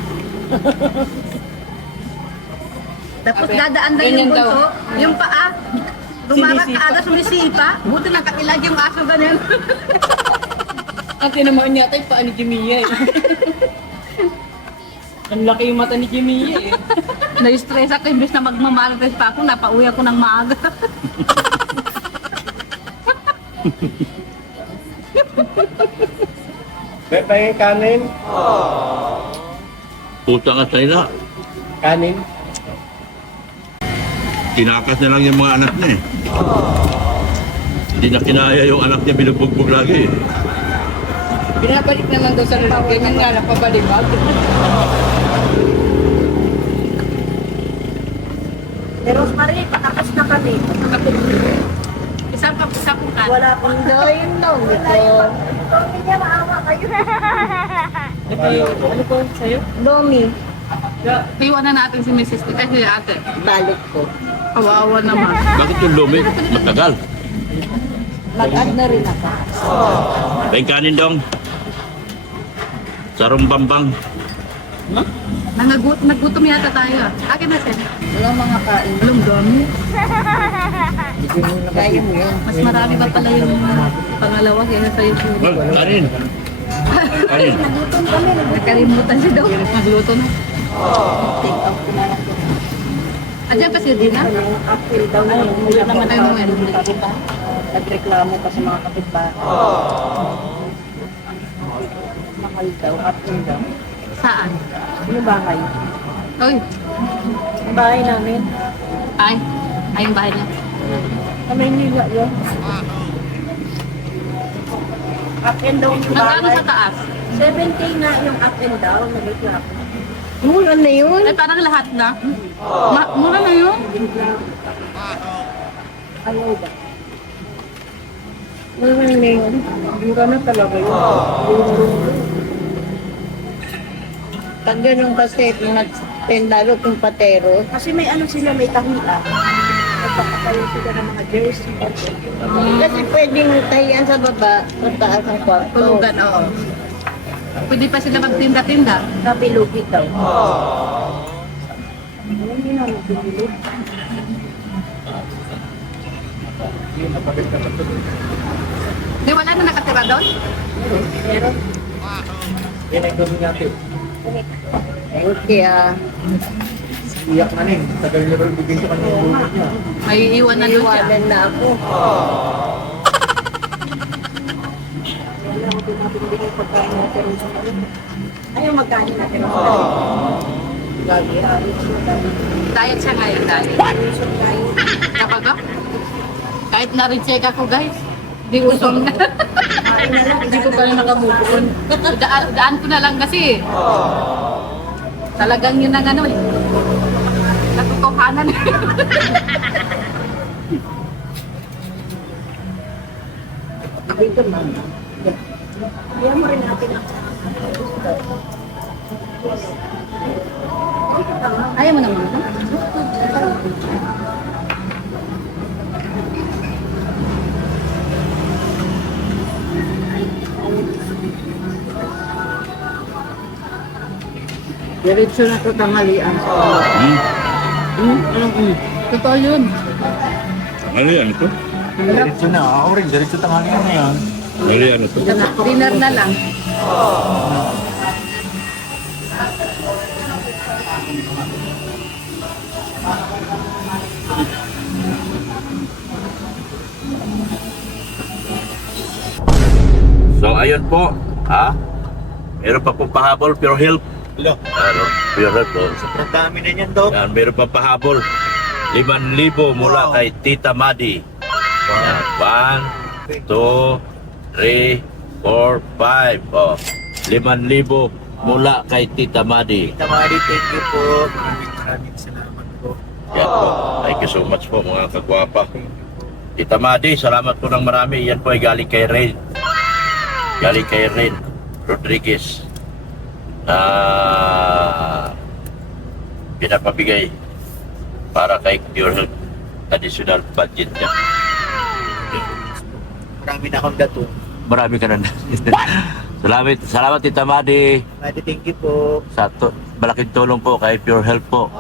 Tapos dadaan na yung bunso, yung paa. Dumarag ka aga, sumisipa. Buti nakakilag yung aso ganyan. Ate naman niya tayo paan ni Jimmy eh. Ang laki yung mata ni Jimmy eh. Na-stress ako, imbes na magmamalites pa ako, napauwi ako ng maaga. May pahing kanin. Pusa nga sila. Kanin. Kinakas na lang yung mga anak niya eh. Hindi na kinaya yung anak niya, binubugbog lagi eh. Binabalik na lang daw sa lalaki. Ganyan nga, napabaliwag. Pero Rosemary, patakas na kami. Isang ka. Wala pang Ayun daw. Domi niya, maawa kayo. Ano po sa'yo? Domi. Iwan na natin si Mrs. T. Kasi ate, Balik ko. kawawa naman. Bakit yung lumi? Matagal. Mag-add na rin ako. Pahing kanin dong. Sarong bambang. Nagutom yata tayo. Akin na siya. Walang mga kain. Alam dami. Kaya mo yan. Mas marami pa pala yung pangalawa kaya sa YouTube. Kanin. Kanin. Nagutom kami. Nakalimutan siya daw. Nagluto na. Take out ko na lang. Andiyan pa siya din ha? After daw na yung mula naman Ay, ako. mga Diba? Nagreklamo pa sa mga kapitbahay. Mahal daw. After daw. Saan? Yung bahay. Oy. Yung bahay namin. Ay. Ay yung bahay niya. Sa Maynila yun. Up and down yung Magkano bahay. sa taas? 7K na yung up and down. Nag-clap. Mura na yun. Ay, parang lahat na. Mura na yun. Ayaw ba? Mura na yun. Mura na talaga yun. Pag ganun kasi, lalo kung patero, Kasi may ano sila, may tahila. Nagpapakayo sila ng mga jersey. kasi pwedeng tahian sa baba, sa taas ng kwarto. Tulugan, oo. Pwede pa sila magtinda-tinda. Kapilugit daw. Hindi na nagpilugit. Di wala na nakatira doon? Meron. Yan ang gawin natin. Kaya, Iyak na rin. Tagal na rin bigay sa kanya yung lupa niya. May iwan na doon siya. iwanan na ako. Wala akong pinapinigay yung pagkain natin sa kanila. Ayaw magkain natin. Lagi. Diet siya ngayon, diet. Kapag ba? Kahit na-recheck ako, guys. Di usong na. Hindi ko pa rin nakamove on. Daan ko na lang kasi. Talagang yun ang ano eh. Natutuhanan eh. Dito man. Ayaw mo rin natin ako. Ayaw mo naman. Diretso na ito tanghalian. Totoo yun. Ano yan ito? Diretso na. Ako rin. Diretso tanghali na yan. Ano yan ito? Dinner na lang. So ayun po, ha? Meron pa pong pahabol, pure help. Hello. Ano? Pure help po. Sobrang dami na yan, Dok. Yan, meron pa pahabol. 5,000 mula Wow. kay Tita Madi. Yan, 1, 2, 3, 4, 5. Oh, 5,000 mula kay Tita Madi. Tamari, thank you po. Maraming salamat po. Yan po. Thank you so much po mga kagwapa. Tita Madi, salamat po ng marami. Yan po ay galing kay Rain. Galing kay Rain Rodriguez. Na pinapabigay para kay Pure Health additional budget niya. Marami na akong dato. Marami ka na. Salamat Tita Madi. Madi, thank you po. Malaking tulong po kay Pure Health po.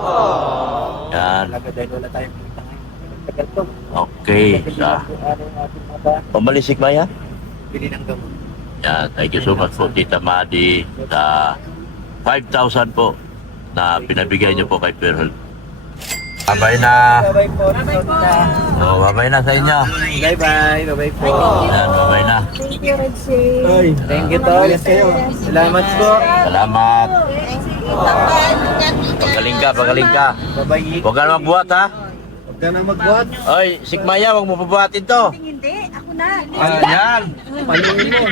Yan. Talaga dahil wala tayong kita ngayon. Tagal po. Okay. Sa araw natin mga ba, Pambalisik Maya? bili ng gamot. Yan, thank you so much po Tita Madi sa 5,000 po na pinabigay niyo po kay Pure Health. Babay na. Bye-bye po. Bye-bye po. Oh, babay na sa inyo. Bye-bye. Bye-bye po. Yan, babay na. Thank you, Red Sea. Thank you, Tol. Salamat po. Salamat. Pagaling ka, pagaling ka. Bye-bye. Huwag ka na magbuhat ha. Huwag ka na magbuhat. Oy, Sikmaya, huwag mo pabuhatin to. Hindi, ako na. Yan. Paluin mo.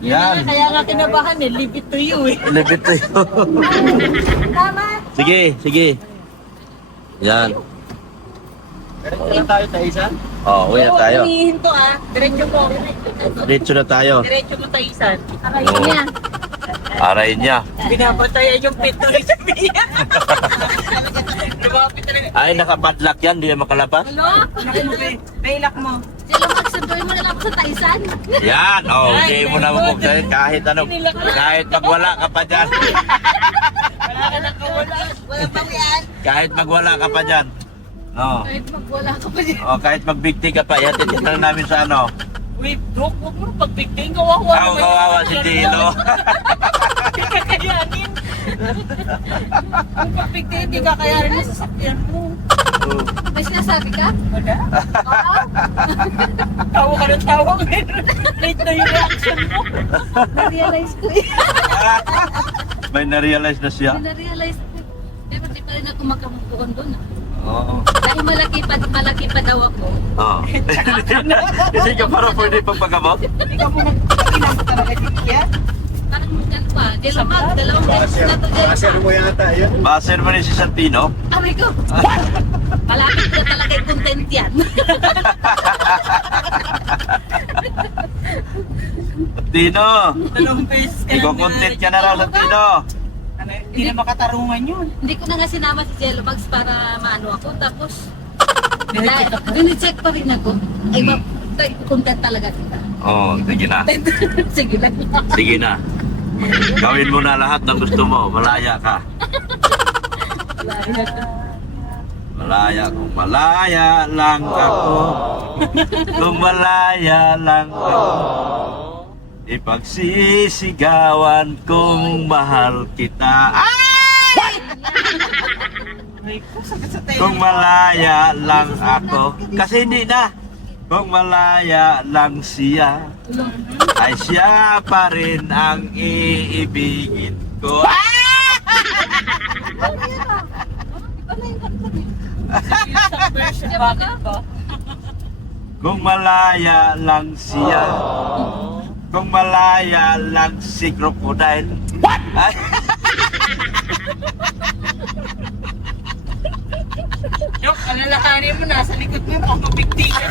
Yan. Kaya nga kinabahan eh, leave it to you eh. Libit to yun. Sige, sige. Yan. Meron tayo sa isa? Oh, uwi na tayo. Humihinto ah. Diretso po. Diretso na tayo. Diretso mo taisan. Oo. Arayin niya. Binabatayan yung pito ni Sophia. Lumapit talaga. Ay, naka-padlock yan. Di na makalabas. Bailak mo. Sila magsunduin mo na lang ako sa taisan. Yan. Oh, hindi mo na mabuksan. Kahit ano. Kahit magwala ka pa dyan. Wala ka nang kawalan. Walang bawian. Kahit magwala ka pa dyan. No. Kahit magwala ka pa dyan. Oh, kahit magbigti ka pa. Yan, titignan namin sa ano. Wait, Dok, huwag mo pagbigting. Kawawa Ako kawawa si Dilo. Kakayanin. Kung pagbigting, hindi kakayanin na sasakyan mo. May sinasabi ka? Wala? Oo. Tawa ka ng tawa. Late na yung reaction mo. Na-realize ko eh. May na-realize na siya. Na-realize ko. Pero di pa rin ako makamukuhan doon. Oo. Dahil malaki pa daw ako. Oh. Hindi ka para pwede pagpagamot? Hindi ka muna talaga dito yan. Parang yan pa. Dilamag, dalawang beses na to. Kasi mo yata yan. Baser mo rin si Santino? Aray ko. Malapit na talaga yung content yan. Santino! Dalawang beses ka Ikaw lang content ka na raw, Santino. Hindi na makatarungan yun. Hindi ko na nga sinama si Jello Bugs para maano ako. Tapos, dinicheck pa rin ako. Ay, content talaga kita. Oo, sige na. Sige lang. Sige na. Gawin mo na lahat ng gusto mo. Malaya ka. Malaya kung malaya lang ako. Kung malaya lang ako. Ipagsisigawan kung mahal kita. Kung malaya lang ako. Kasi hindi na. Kung malaya lang siya, ay siya pa rin ang iibigin ko. Bakit ba? Kung malaya lang siya, kung malaya lang si Crocodile. Ay, Yung alalahanin mo, nasa likod mo, mukhang mabigtigan.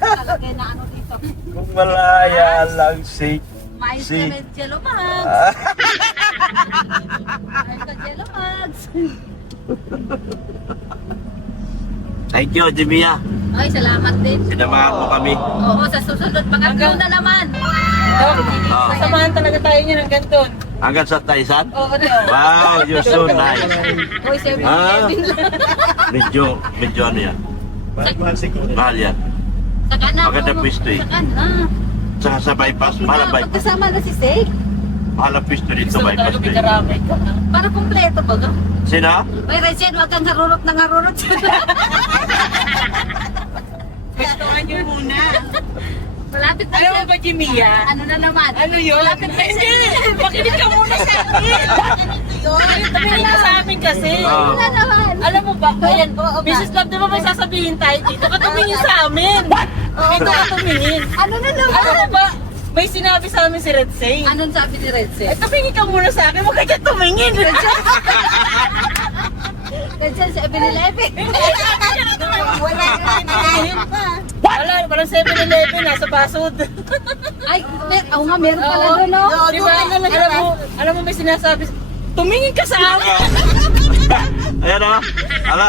Talaga na ano dito. kung malaya lang si... Mais Si- na med Jello Bugs. Mais ka Jello Bugs. Thank you, Jimia. Ay, salamat din. Sinamahan mo kami. Oo, sa susunod, pangatlo na naman. Oh, Samahan talaga tayo niya ng ganton. hanggang sa Taisan? Oo, no. Wow, you're so nice. Uy, 7-Eleven lang. Medyo ano yan. Mahal siguro. Mahal yan. Sa kanan. Maganda pwesto eh. Sa kanan. Saka sa bypass, mahal ang bypass. Magkasama na si Sek. Mahal ang pwesto dito, Gusto mo bypass talaga eh. bikaramay ka. ha? Para kumpleto ba? Sino? May Rachel, wag kang harurot na harurot. Gustuhan niyo muna. Malapit na Alam siya. mo ba, Jimia? Ano na naman? Ano yun? Malapit na siya. Hindi! Makinig ka muna sa akin! Tumingin ka sa amin kasi. Oh. Ano na naman? Alam mo ba, ayan, Mrs. Love, di ba may sasabihin tayo dito? Katumingin sa amin! Dito ka tumingin. Ano na naman? Alam mo ba, may sinabi sa amin si Red Say. Anong sabi ni Rachel? Eh, tumingin ka muna sa akin, huwag ka dyan tumingin! Rachel, 7-Eleven. Wala ka na Wala, parang 7-Eleven, nasa Basod. Ay, oo nga, meron pala doon, no? Di ba, alam mo may sinasabi, tumingin ka sa amin! Ayan o. Ala.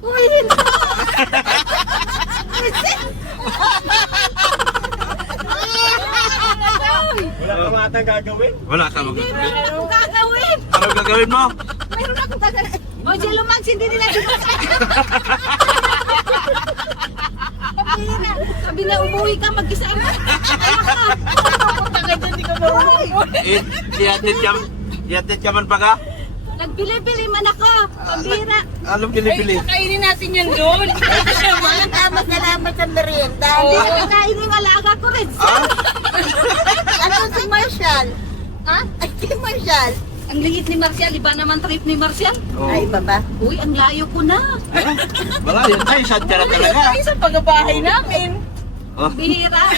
Uy, Wala ka mata gagawin. Wala ka magagawin. meron akong gagawin. Ano gagawin mo? Meron akong gagawin. O, Jello Max, hindi nila Sabi na, umuwi ka, mag-isama. Takay dyan, di ka marunong. Iatid ka man pa ka? Nagbili-bili man ako. Pambira. Anong Ay, pinipili? kakainin natin yan doon. Salamat sa merienda. Hindi ko kakain yung alaga ko rin. Ano si Marshall? Ha? Ay, si Marshall. Ang liit ni Marcial, iba naman trip ni Marcial. Ay, baba. Uy, ang layo ko na. Wala yun. Ay, sad ka na talaga. Ay, sa pagbabahay namin. Oh. Bihira.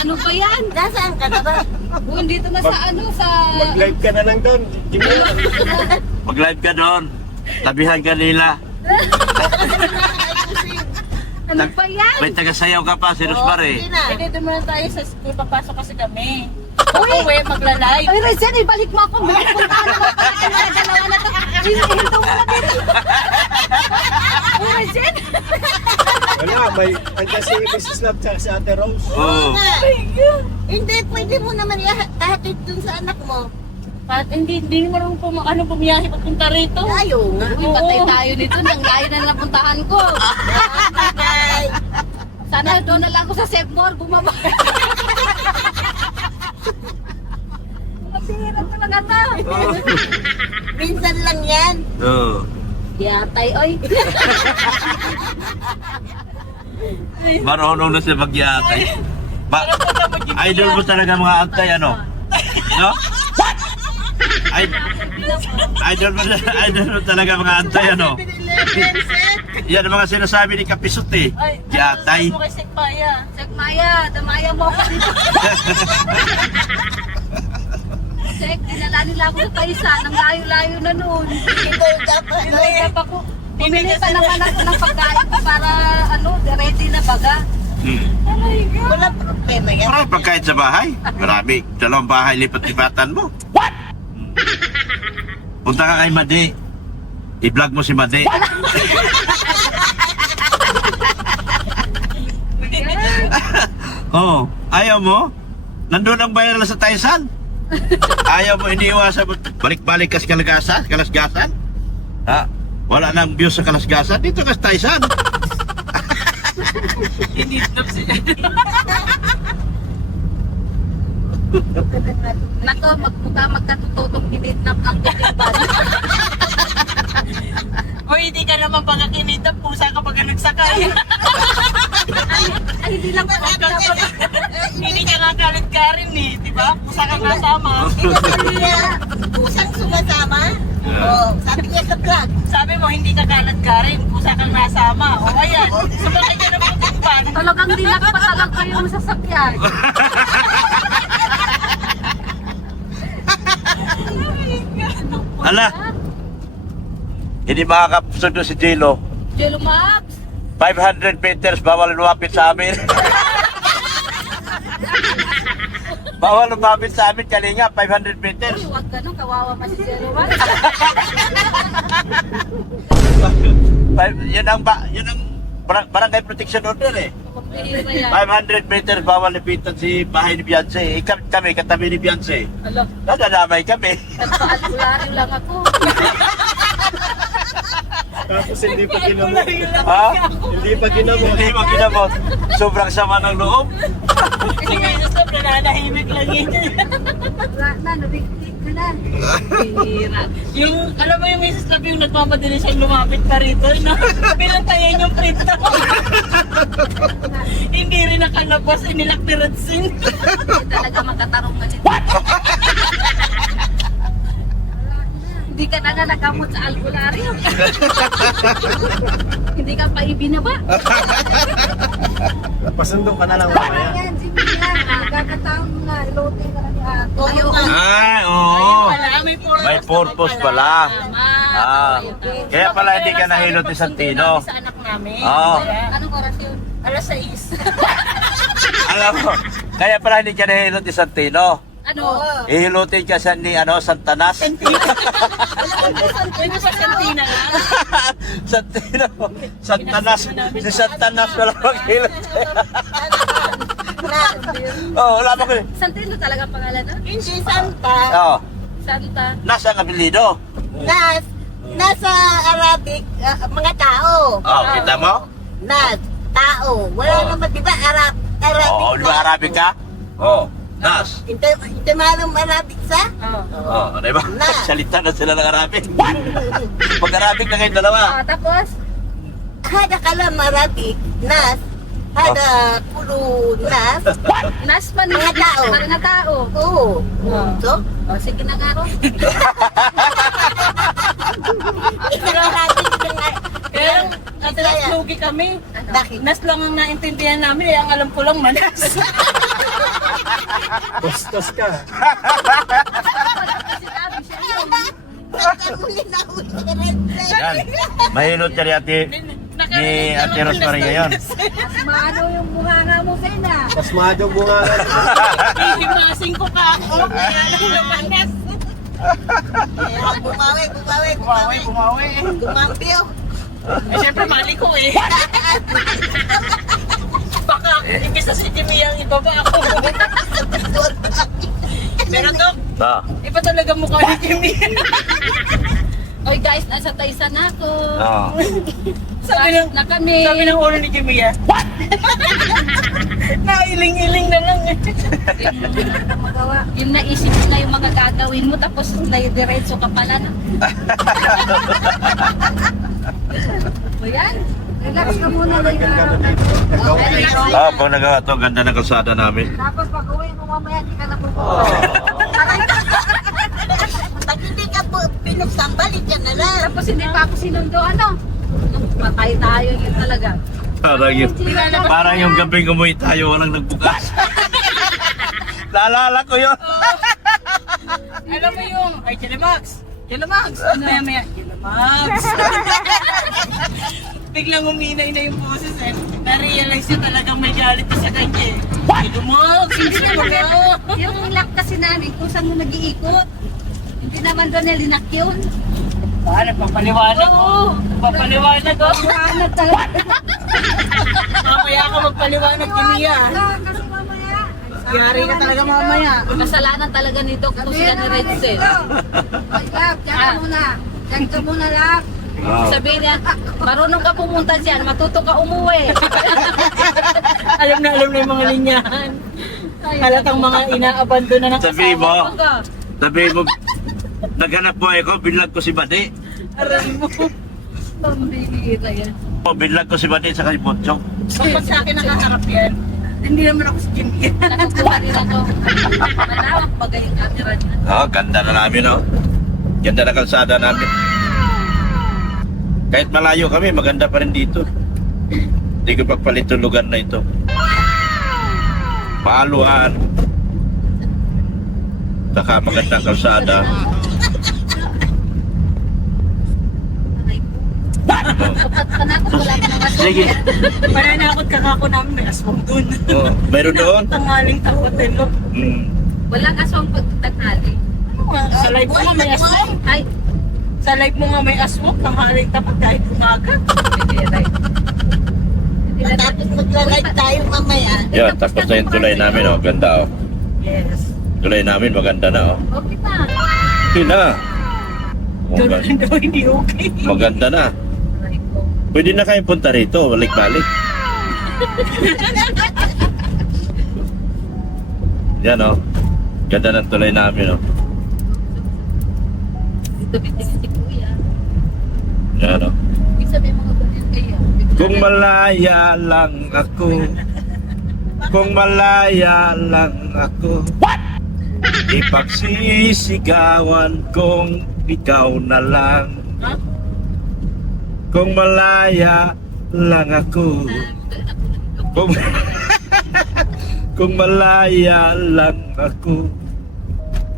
Ano ba yan? Nasaan ka na ba? Uy, dito na sa ano, sa... Mag-live ka na lang doon. Jimmy. Mag-live ka doon. Tabihan ka nila. Ano ba yan? May tagasayaw ka pa, si Rosmar eh. Hindi, doon muna tayo sa school. Papasok kasi kami. Pag-uwi, magla-live. Ay, Rachel, ibalik mo ako. Punta naman pala ka na dalawa na to. Hinto mo na dito. Uy, Rachel. Wala, may andyan si Mrs. Love tsaka si Ate Rose. Oo. Hindi, pwede mo naman ihatid dun sa anak mo. At hindi marunong pumiyahe papunta rito. Ayaw nga. Uy, patay tayo nito. Nang layo na napuntahan ko. Ay, Sana doon na lang ako sa Sevmore. Bumaba. Mabihira talaga to. minsan lang yan. Oo. Yatay, oy. Marunong na siya magyatay. Idol mo talaga mga antay, ano? No? Idol mo talaga mga antay, ano? Yan ang mga sinasabi ni Kapisot eh. Yatay. Ano mo kay Sigmaya? Sigmaya, damaya mo ako dito. Sek, dinala nila ako sa Taisan. Ang layo-layo na noon. Ito ako. Bumili pa naman ako ng pagkain ko para ready na baga. Wala problema yan. Pero pagkain sa bahay, marami. 2 bahay lipat-lipatan mo. What? Punta ka kay Madi. I-vlog mo si Madi. Oh, ayaw mo? Nandun ang viral sa Taisan. Ayaw mo iniiwasan mo. Balik-balik ka sa Kalasgasan. Ha? Wala nang views sa Kalasgasan. Dito ka sa Taisan. Nako, magkatututong kinidnap ang katipan. O hindi ka naman pagkakinita, pusa ka pagka nagsakay. Ay, hindi lang po. Hindi ka nga kalit ka rin eh, di ba? Pusa ka kasama. Pusang sumasama? Oo, sabi niya sa vlog. Sabi mo, hindi ka kalat ka rin, pusa kang nasama. O ayan, sumakay ka naman ng van. Talagang dinakpatalang kayo ng sasakyan. Ala, hindi makakasundo si Jelo. Jello Max. 500 meters, bawal lumapit sa amin. Bawal lumapit sa amin, kalinga, 500 meters. Huwag ganun, kawawa man si Jello Max. Yun ang barangay protection order eh. Pambihira yan. 500 meters, bawal lipitan si bahay ni Beyonce. Kami, katabi ni Beyonce. Alo, Nadadamay kami. nagpa-albularyo lang ako. Tapos hindi pa ginamot. Ha? Hindi pa ginamot. Hindi mo ginamot. Sobrang sama ng loob. Kasi ngayon sa nananahimik lang yun. Wala na, nabigtig ko na. Bihira. Yung, alam mo yung Mrs. Love yung nagmamadali siyang lumapit pa rito, no? Pinantayan yung print na. Hindi rin nakalabas, inilak ni Radsin. Hindi talaga makatarungan ito. What? Hindi ka na nagamot sa albularyo. Hindi ka pa ibinaba. Pasundong ka na lang Wala mamaya. yan, sige yan. Gagataon mo na, ilote ka na ni Ate. Oo nga. Ay, oo. Wala, may purpose. May purpose pala. Tama. Ah, kaya pala hindi ka nahilot ni Santino. Sa anak namin. Oo. Anong oras yun? Alas 6. Alam mo, kaya pala hindi ka nahilot ni Santino. Ano? Ihilutin ka sa ni Santanas. Pwede sa kantina nga. Santino. Santanas. Si Santanas wala maghilot. Oo, wala mo ko. Santino talaga pangalan na? Hindi Santa. Oo. Santa. Nasa ang apelido. Nasa Arabic, mga tao. Oo, kita mo? Tao. Wala naman, di ba, Arabic Oo, di ba Arabic ka? Oo. Nas. Hindi malam Arabic sa? Oo, di ba? Nas. Salita na sila ng Arabic. Mag-Arabic na kayo dalawa. Tapos? Hada kalam Arabic, nas. Hada kulo nas. Nas pa ni Mga tao. Mga tao. Oo. So, O, sige na nga ro. ikaw natin Kaya natalas lugi kami. Bakit? Nas lang ang naintindihan namin eh. Ang alam ko lang manas. Bastos ka. Yan. Mahilot ka ni Ate Rosemary ngayon. Mas maano yung bunganga mo, Sena. Pasmado bunga ka. Hihimasing ko ka ako. Kaya lang namanas. Bumawi. Gumampiyo. Eh, syempre mali ko eh. Baka, imbis na si Jimmy ang ibaba ako. Pero Dok, Ah. iba talaga mukha ni Jimmy. Oy guys, nasa Taisan na ako. Oo. Na kami. Sabi ng ulo ni Jimmy ah. What? Nailing-iling na lang eh. Magawa. Yung naisip mo na yung mga gagawin mo, tapos diretso ka pala na. O yan. Relax ka muna na yung araw na ito. Ah, pag nagawa to, ang ganda ng kalsada namin. Tapos pag uwi mo mamaya, di ka na pupunta. Pag hindi ka po pinagsambal, dyan na lang. Tapos hindi pa ako sinundo, ano? Patay tayo yun talaga. Parang yung gabing umuwi tayo, walang nagbukas. Naalala ko yun. Alam mo yung, ay, Jelamax. Maya, Jelamax. Biglang uminay na yung boses eh. Na-realize niya talagang may galit na sa kanya eh. Jelamax, hindi naman na. Yung lock kasi namin, kung saan mo nag-iikot. Hindi naman doon nilinak yun. Paano, papaliwanag ko. Papaliwanag ko. Ano talaga? Mamaya ka magpaliwanag kay Mia. Kasi mamaya. Yari ka talaga mamaya. Kasalanan talaga nito kung sila ni Redsel. Ay, lap, diyan ka muna. Diyan ka muna, lap. Sabihin niya, marunong ka pumunta dyan, matuto ka umuwi. Alam na yung mga linyahan. Halatang mga inaabandon na ng Sabihin mo, Pagka, sabihin mo, naghanap buhay ko, binlag ko si Badi. aray mo. pambihira yan. Binlag ko si Badi sa kay Bonchok. Kapag sa akin nakaharap yan, hindi naman ako si Jimmy. Nakukuha din ako. Malawak pa yung camera niya. Ganda na namin, oh. Ganda na kalsada namin. Kahit malayo kami, maganda pa rin dito. Hindi ko pagpalit yung lugar na ito. Paaluan. Saka magandang kalsada. Panakot wala ka naman. Sige. Mananakot ka ako namin, may aswang dun. Mayroon doon? Tangaling takotin, no? Walang aswang pagtaghali. Sa live mo nga may aswang. Ay, Sa live mo nga may aswang, tangaling tapat kahit umaga. pambihira. Hindi na Tapos magla-live tayo mamaya. Yan, tapos na yung tulay namin, oh. Ganda, oh. Yes. Tulay namin, maganda na, oh. Okay na. Okay na. Oh, Doon daw hindi okay. maganda na. Aray ko. Pwede na kayong punta rito, balik-balik. Yan, oh. Ganda ng tulay namin, oh. Dito bitingin si Kuya. Yan, oh. Bisa may mga ganyan kaya. Kung malaya lang ako, kung malaya lang ako, ipagsisigawan kong ikaw na lang. Kung malaya lang ako, kung, kung malaya lang ako,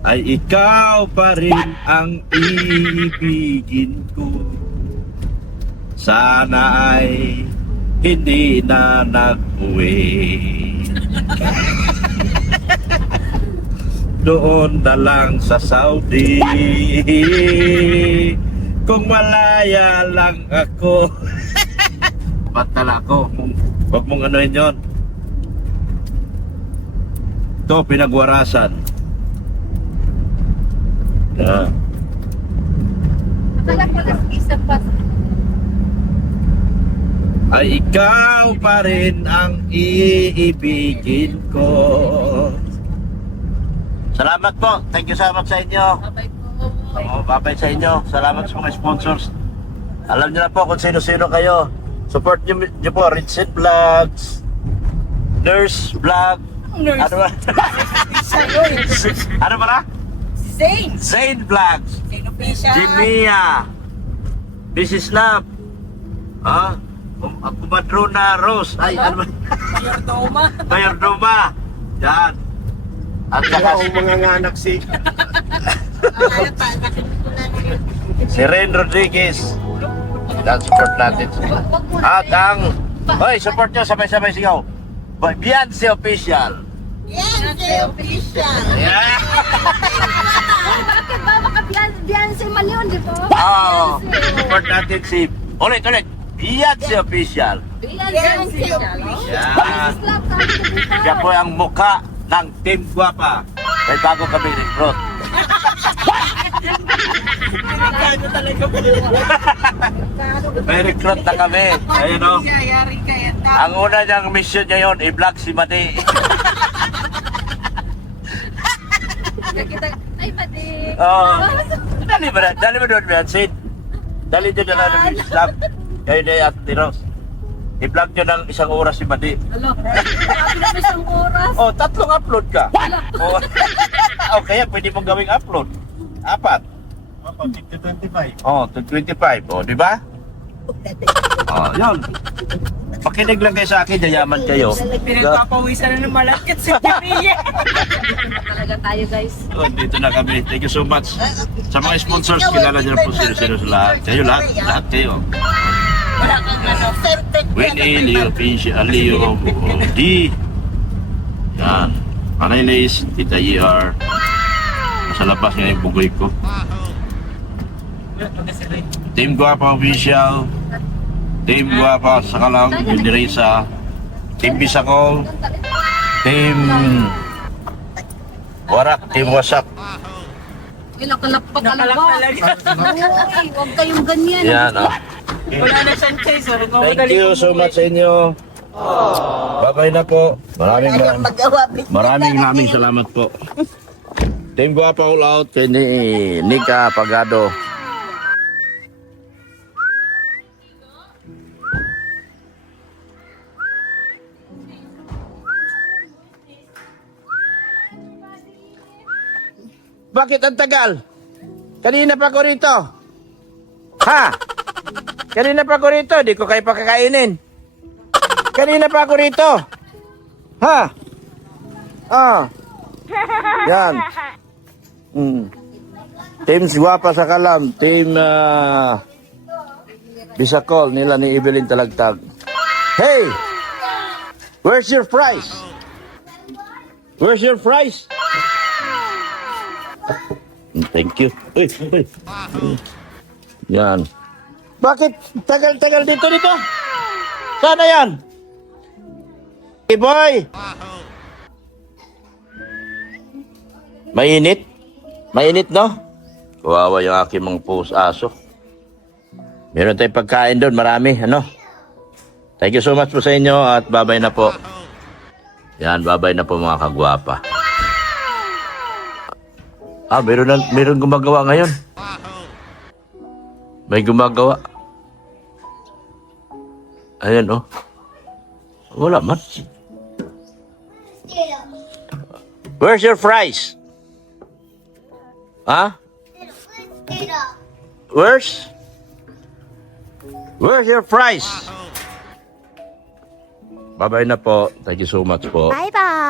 ay ikaw pa rin ang iibigin ko. Sana ay hindi na nag-uwi. Doon na lang sa Saudi. Kung malaya lang ako. Batal ako. Huwag mong anuhin yun. Ito, pinagwarasan. Yeah. Talagang wala isa pa. Ay ikaw pa rin ang iibigin ko. Salamat po. Thank you so much sa inyo. Babay po. Babay sa inyo. Salamat sa mga sponsors. Alam niyo na po kung sino-sino kayo. Support niyo po Richard Vlogs, Nurse Vlog. Nurse. Ano ba? Ano ba na? Zane. Zane Vlogs, Zane Official. Jimia, Mrs. Love, Kumadrona Rose, ay ano ba? Mayordoma. Mayordoma. Yan. At saka Wala akong mga nganak si si Ren Rodriguez. Yan, support natin. At ang, hoy, support nyo, sabay-sabay sigaw. Beyonce Official. Yan, si official. Yeah. Bakit ba maka-Beyonce man yun, di ba? Support natin si, ulit, Beyonce Official. Beyonce official. Yan. Love, sabi ko dito. Siya po ang mukha ng Team Guapa. May bago kami recruit. Delikado talaga po. May recruit na kami. Ayun o. Nangyayari kaya Ang una niyang mission niya yun, i-vlog si Mati. Nakita, ay pati. Oo. Dali mo doon, Beyonce. Dali doon na lang ng Islam. Kayo na yung Ate Rose. I-vlog nyo ng 1 oras si Mati. Alo, sabi na isang oras. Oh, 3 upload ka. Oh. Oh, kaya pwede mong gawing upload. 4. 25. Oh, to 25. Oh, di ba? Yun. Pakinig lang kayo sa akin, yayaman kayo. Pinagpapawisan na ng malakit si Maria. Talaga tayo guys. Oh, dito na kami. Thank you so much. Sa mga sponsors, kilala niyo na po sino-sino sa lahat. Kayo lahat kayo. Wala kang ano. Winnie, Leo Pinch, Leo D. Yan. Anay Lace, Tita ER. Nasa labas nga yung bugoy ko. Team Guapa Official. Team Guapa sa Kalang, Indiresa. Team Bisacol. Team Warak, Team Wasak. Nakalak pa Nakalak talaga. talaga. Ay, huwag kayong ganyan. Yan, oh. Wala na siyang chase. Thank you so much sa inyo. Bye-bye na po. Maraming salamat po. Team Guapa all out kay Nika Pagado. Bakit ang tagal? Kanina pa ko rito. Ha? Kanina pa ko rito, di ko kayo pakakainin. Kanina pa ako rito. Ha? Ah. Yan. Team Guapa sa Kalam, Team Bisacol nila ni Evelyn Talagtag. Hey! Where's your fries? Where's your fries? Thank you. Uy. Yan. Bakit tagal-tagal dito? Sana yan? Hey boy! Mainit? Mainit, no? Kawawa yung aking mga aso. Meron tayong pagkain doon, marami, ano? Thank you so much po sa inyo at babay na po. Yan, babay na po mga kagwapa. Meron gumagawa ngayon. May gumagawa. Ayan, oh. Wala man. Where's your fries? Huh? Where's your fries? Bye-bye na po. Thank you so much po. Bye-bye.